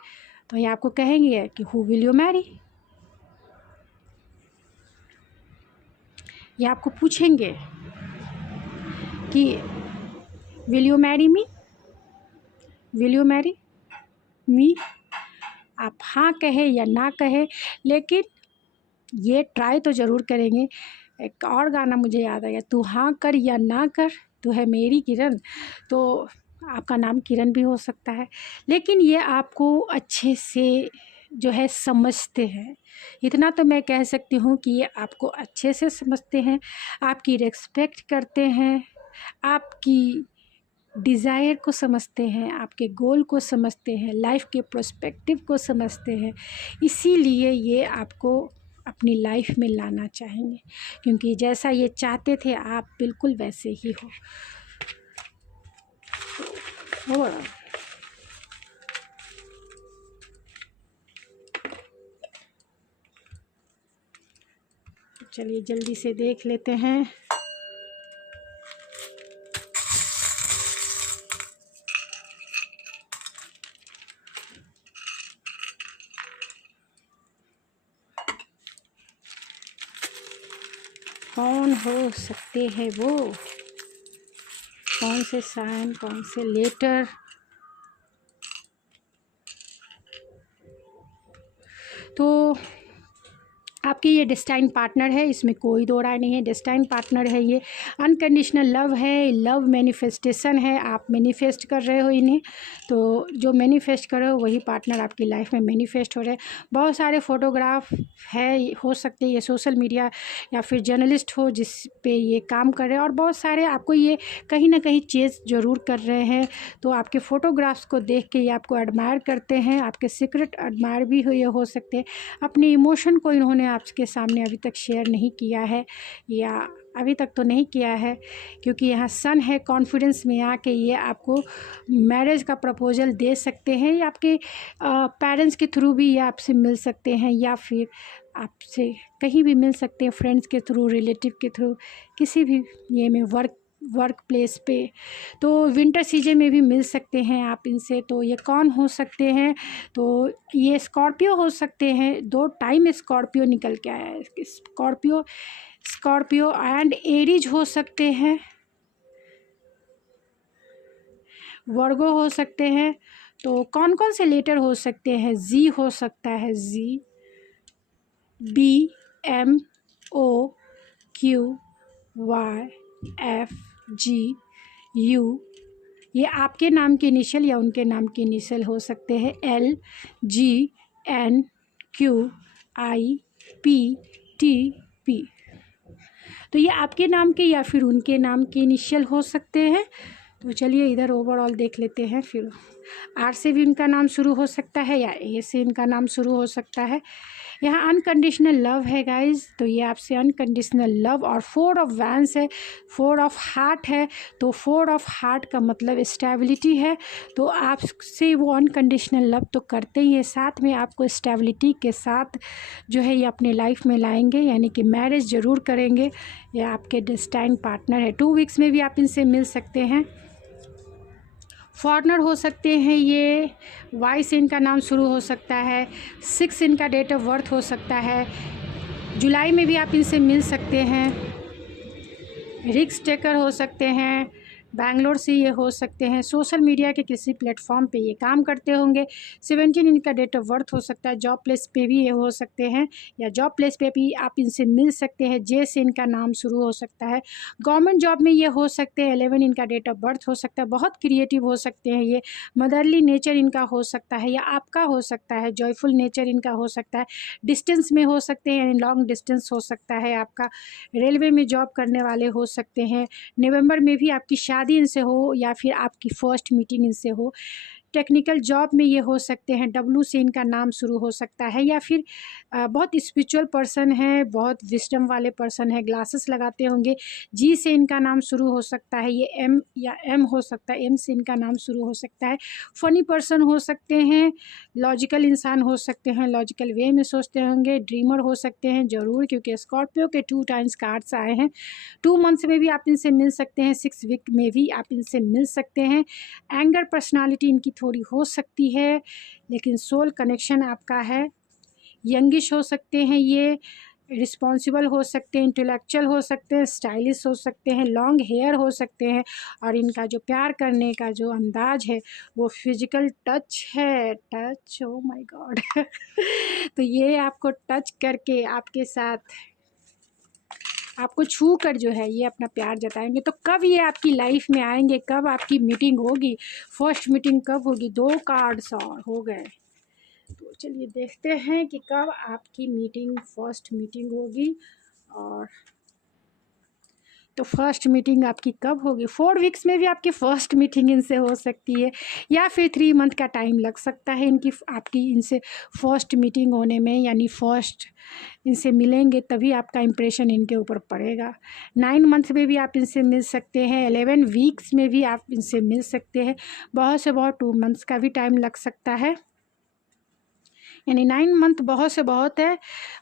तो ये आपको कहेंगे कि हु विल यू मैरी, ये आपको पूछेंगे कि will you marry me? Will you marry me? आप हाँ कहे या ना कहे, लेकिन ये ट्राई तो ज़रूर करेंगे। एक और गाना मुझे याद आ गया, तू हाँ कर या ना कर, तू है मेरी किरण। तो आपका नाम किरण भी हो सकता है, लेकिन ये आपको अच्छे से जो है समझते हैं। इतना तो मैं कह सकती हूँ कि ये आपको अच्छे से समझते हैं, आपकी रिस्पेक्ट करते हैं, आपकी डिज़ायर को समझते हैं, आपके गोल को समझते हैं, लाइफ के प्रोस्पेक्टिव को समझते हैं। इसीलिए ये आपको अपनी लाइफ में लाना चाहेंगे, क्योंकि जैसा ये चाहते थे आप बिल्कुल वैसे ही हो। और चलिए जल्दी से देख लेते हैं। कौन हो सकते हैं वो, कौन से साइन, कौन से लेटर। तो आपकी ये डेस्टाइन पार्टनर है, इसमें कोई दो राय नहीं है। डेस्टाइन पार्टनर है, ये अनकंडीशनल लव है, लव मैनिफेस्टेशन है। आप मैनिफेस्ट कर रहे हो इन्हें, तो जो मैनिफेस्ट कर रहे हो वही पार्टनर आपकी लाइफ में मैनिफेस्ट हो रहे हैं। बहुत सारे फोटोग्राफ है, हो सकते हैं ये सोशल मीडिया या फिर जर्नलिस्ट हो जिस पे ये काम कर रहे हैं, और बहुत सारे आपको ये कहीं ना कहीं चेज़ ज़रूर कर रहे हैं। तो आपके फ़ोटोग्राफ्स को देख के ये आपको एडमायर करते हैं, आपके सीक्रेट एडमायर भी ये हो सकते हैं। अपने इमोशन को इन्होंने आपके सामने अभी तक शेयर नहीं किया है, या अभी तक तो नहीं किया है, क्योंकि यहाँ सन है। कॉन्फिडेंस में आके ये आपको मैरिज का प्रपोजल दे सकते हैं, या आपके पेरेंट्स के थ्रू भी ये आपसे मिल सकते हैं, या फिर आपसे कहीं भी मिल सकते हैं, फ्रेंड्स के थ्रू, रिलेटिव के थ्रू, किसी भी ये में वर्क प्लेस पे। तो विंटर सीजन में भी मिल सकते हैं आप इनसे। तो ये कौन हो सकते हैं? तो ये स्कॉर्पियो हो सकते हैं। 2 टाइम स्कॉर्पियो निकल के आया है। स्कॉर्पियो एंड एरीज हो सकते हैं, वर्गो हो सकते हैं। तो कौन कौन से लेटर हो सकते हैं? जी हो सकता है, G, B, M, O, Q, Y, F, G, U. ये आपके नाम के इनिशियल या उनके नाम के इनिशियल हो सकते हैं। एल, जी, एन, क्यू, आई, पी, टी, पी। तो ये आपके नाम के या फिर उनके नाम के इनिशियल हो सकते हैं। तो चलिए इधर ओवरऑल देख लेते हैं। फिर आर से भी इनका नाम शुरू हो सकता है, या ए से इनका नाम शुरू हो सकता है। यहाँ अनकंडीशनल लव है गाइज, तो ये आपसे अनकंडीशनल लव। और 4 ऑफ वैंस है, 4 ऑफ हार्ट है। तो 4 ऑफ हार्ट का मतलब स्टेबिलिटी है। तो आपसे वो अनकंडीशनल लव तो करते ही है, साथ में आपको स्टेबिलिटी के साथ जो है ये अपने लाइफ में लाएंगे, यानी कि मैरिज ज़रूर करेंगे। ये आपके डेस्टाइन पार्टनर है। 2 वीक्स में भी आप इनसे मिल सकते हैं। फॉरेनर हो सकते हैं ये, वाई से इनका नाम शुरू हो सकता है, 6 इनका डेट ऑफ बर्थ हो सकता है। जुलाई में भी आप इनसे मिल सकते हैं। रिस्क टेकर हो सकते हैं, बैंगलोर से ये हो सकते हैं। सोशल मीडिया के किसी प्लेटफॉर्म पे ये काम करते होंगे। 17 इनका डेट ऑफ बर्थ हो सकता है। जॉब प्लेस पे भी ये हो सकते हैं, या जॉब प्लेस पे भी आप इनसे मिल सकते हैं। जे से इनका नाम शुरू हो सकता है। गवर्नमेंट जॉब में ये हो सकते हैं। 11 इनका डेट ऑफ बर्थ हो सकता है। बहुत क्रिएटिव हो सकते हैं ये। मदरली नेचर इनका हो सकता है, या आपका हो सकता है। जॉयफुल नेचर इनका हो सकता है। डिस्टेंस में हो सकते हैं, यानी लॉन्ग डिस्टेंस हो सकता है आपका। रेलवे में जॉब करने वाले हो सकते हैं। नवंबर में भी आपकी शादी इनसे हो, या फिर आपकी फर्स्ट मीटिंग इनसे हो। टेक्निकल जॉब में ये हो सकते हैं। डब्लू से इनका नाम शुरू हो सकता है, या फिर बहुत स्पिरिचुअल पर्सन है, बहुत विजडम वाले पर्सन है, ग्लासेस लगाते होंगे। जी से इनका नाम शुरू हो सकता है। ये एम या एम हो सकता है, एम से इनका नाम शुरू हो सकता है। फनी पर्सन हो सकते हैं, लॉजिकल इंसान हो सकते हैं, लॉजिकल वे में सोचते होंगे। ड्रीमर हो सकते हैं ज़रूर, क्योंकि स्कॉर्पियो के 2 टाइम्स कार्ड्स आए हैं। 2 मंथ्स में भी आप इनसे मिल सकते हैं, 6 वीक में भी आप इनसे मिल सकते हैं। एंगर पर्सनालिटी इनकी थोड़ी हो सकती है, लेकिन सोल कनेक्शन आपका है। यंगिश हो सकते हैं ये, रिस्पॉन्सिबल हो सकते हैं, इंटेलेक्चुअल हो सकते हैं, स्टाइलिश हो सकते हैं, लॉन्ग हेयर हो सकते हैं, और इनका जो प्यार करने का जो अंदाज है वो फिजिकल टच है। टच, ओ माय गॉड तो ये आपको टच करके आपके साथ, आपको छू कर जो है ये अपना प्यार जताएंगे। तो कब ये आपकी लाइफ में आएंगे, कब आपकी मीटिंग होगी, फर्स्ट मीटिंग कब होगी? 2 कार्ड्स और हो गए। तो चलिए देखते हैं कि कब आपकी मीटिंग, फर्स्ट मीटिंग होगी। और तो फर्स्ट मीटिंग आपकी कब होगी? 4 वीक्स में भी आपकी फ़र्स्ट मीटिंग इनसे हो सकती है, या फिर 3 मंथ का टाइम लग सकता है इनकी, आपकी इनसे फ़र्स्ट मीटिंग होने में। यानी फ़र्स्ट इनसे मिलेंगे तभी आपका इम्प्रेशन इनके ऊपर पड़ेगा। 9 मंथ में भी आप इनसे मिल सकते हैं, 11 वीक्स में भी आप इनसे मिल सकते हैं, बहुत से बहुत 2 मंथ्स का भी टाइम लग सकता है। यानी 9 मंथ बहुत से बहुत है,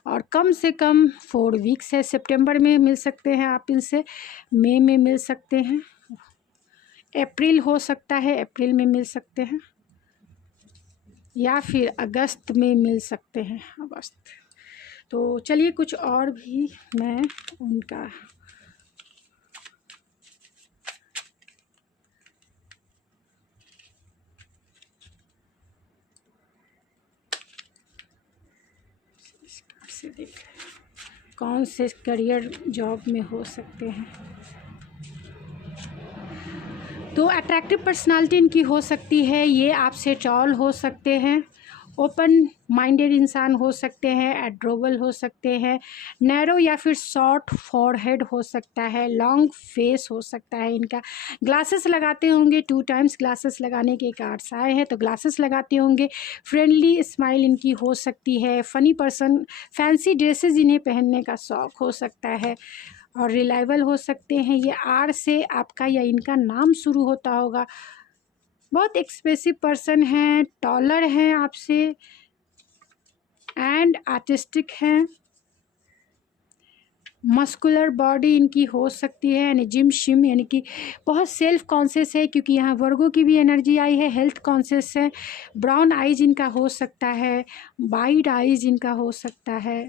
और कम से कम 4 वीक्स है। सितंबर में मिल सकते हैं आप इनसे, मई में मिल सकते हैं, अप्रैल हो सकता है, अप्रैल में मिल सकते हैं, या फिर अगस्त में मिल सकते हैं, अगस्त। तो चलिए कुछ और भी मैं उनका से देख कौन से करियर जॉब में हो सकते हैं। तो अट्रैक्टिव पर्सनालिटी इनकी हो सकती है, ये आपसे टॉल हो सकते हैं, ओपन माइंडेड इंसान हो सकते हैं, एड्रोबल हो सकते हैं, नैरो या फिर शॉर्ट फॉरहेड हो सकता है, लॉन्ग फेस हो सकता है इनका, ग्लासेस लगाते होंगे, 2 टाइम्स ग्लासेस लगाने के कार्ड्स आए हैं तो ग्लासेस लगाते होंगे, फ्रेंडली स्माइल इनकी हो सकती है, फ़नी पर्सन, फैंसी ड्रेसेस इन्हें पहनने का शौक़ हो सकता है, और रिलायबल हो सकते हैं। ये आर से आपका या इनका नाम शुरू होता होगा, बहुत एक्सप्रेसिव पर्सन हैं, टॉलर हैं आपसे, एंड आर्टिस्टिक हैं, मस्कुलर बॉडी इनकी हो सकती है, यानी जिम शिम, यानी कि बहुत सेल्फ कॉन्शियस है, क्योंकि यहाँ वर्गों की भी एनर्जी आई है, हेल्थ कॉन्शियस है, ब्राउन आइज इनका हो सकता है, वाइड आइज इनका हो सकता है,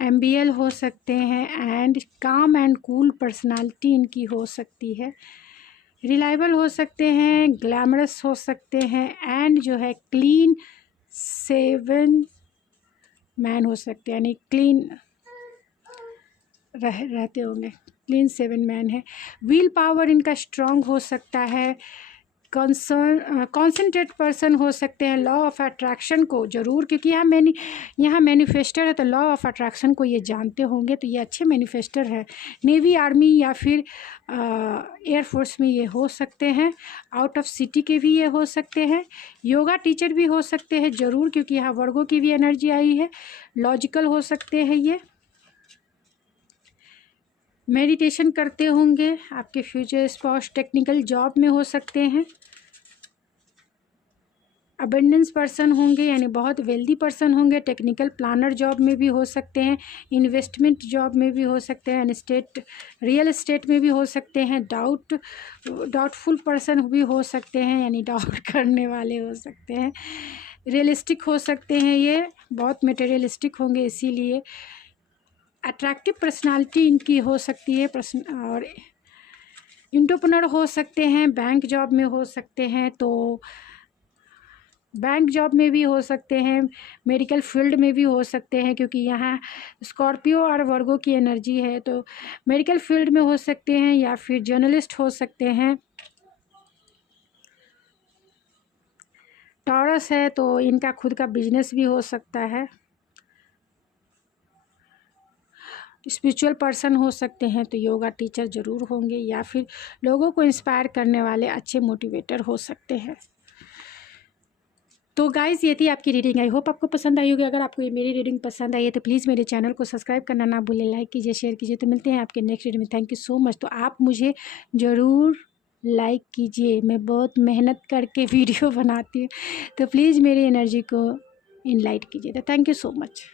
एम्बियल हो सकते हैं, एंड काम एंड कूल पर्सनालिटी इनकी हो सकती है, रिलायबल हो सकते हैं, ग्लैमरस हो सकते हैं, एंड जो है क्लीन सेवन मैन हो सकते हैं, यानी क्लीन रहते होंगे, क्लीन सेवन मैन है, विल पावर इनका स्ट्रांग हो सकता है, कॉन्सेंट्रेट पर्सन हो सकते हैं, लॉ ऑफ अट्रैक्शन को ज़रूर, क्योंकि यहाँ मैनिफेस्टर है तो लॉ ऑफ अट्रैक्शन को ये जानते होंगे, तो ये अच्छे मैनिफेस्टर है, नेवी, आर्मी या फिर एयरफोर्स में ये हो सकते हैं, आउट ऑफ सिटी के भी ये हो सकते हैं, योगा टीचर भी हो सकते हैं ज़रूर, क्योंकि यहाँ वर्गों की भी एनर्जी आई है, लॉजिकल हो सकते हैं, ये मेडिटेशन करते होंगे, आपके फ्यूचर स्पाउस टेक्निकल जॉब में हो सकते हैं, अबंडेंस पर्सन होंगे, यानी बहुत वेल्दी पर्सन होंगे, टेक्निकल प्लानर जॉब में भी हो सकते हैं, इन्वेस्टमेंट जॉब में भी हो सकते हैं, रियल एस्टेट में भी हो सकते हैं, डाउटफुल पर्सन भी हो सकते हैं, यानी डाउट करने वाले हो सकते हैं, रियलिस्टिक हो सकते हैं, ये बहुत मटेरियलिस्टिक होंगे, इसीलिए अट्रैक्टिव पर्सनालिटी इनकी हो सकती है, और एंटरप्रेन्योर हो सकते हैं, बैंक जॉब में हो सकते हैं, तो बैंक जॉब में भी हो सकते हैं, मेडिकल फील्ड में भी हो सकते हैं, क्योंकि यहाँ स्कॉर्पियो और वर्गो की एनर्जी है, तो मेडिकल फील्ड में हो सकते हैं, या फिर जर्नलिस्ट हो सकते हैं, टॉरस है तो इनका खुद का बिजनेस भी हो सकता है, स्पिरिचुअल पर्सन हो सकते हैं, तो योगा टीचर ज़रूर होंगे, या फिर लोगों को इंस्पायर करने वाले अच्छे मोटिवेटर हो सकते हैं। तो गाइज़ ये थी आपकी रीडिंग, आई होप आपको पसंद आई होगी। अगर आपको ये मेरी रीडिंग पसंद आई है तो प्लीज़ मेरे चैनल को सब्सक्राइब करना ना भूलें, लाइक कीजिए, शेयर कीजिए। तो मिलते हैं आपके नेक्स्ट रीडिंग में। Thank you so much. तो आप मुझे ज़रूर लाइक कीजिए, मैं बहुत मेहनत करके वीडियो बनाती हूँ, तो प्लीज़ मेरी एनर्जी को इनलाइट कीजिए। तो थैंक यू सो मच।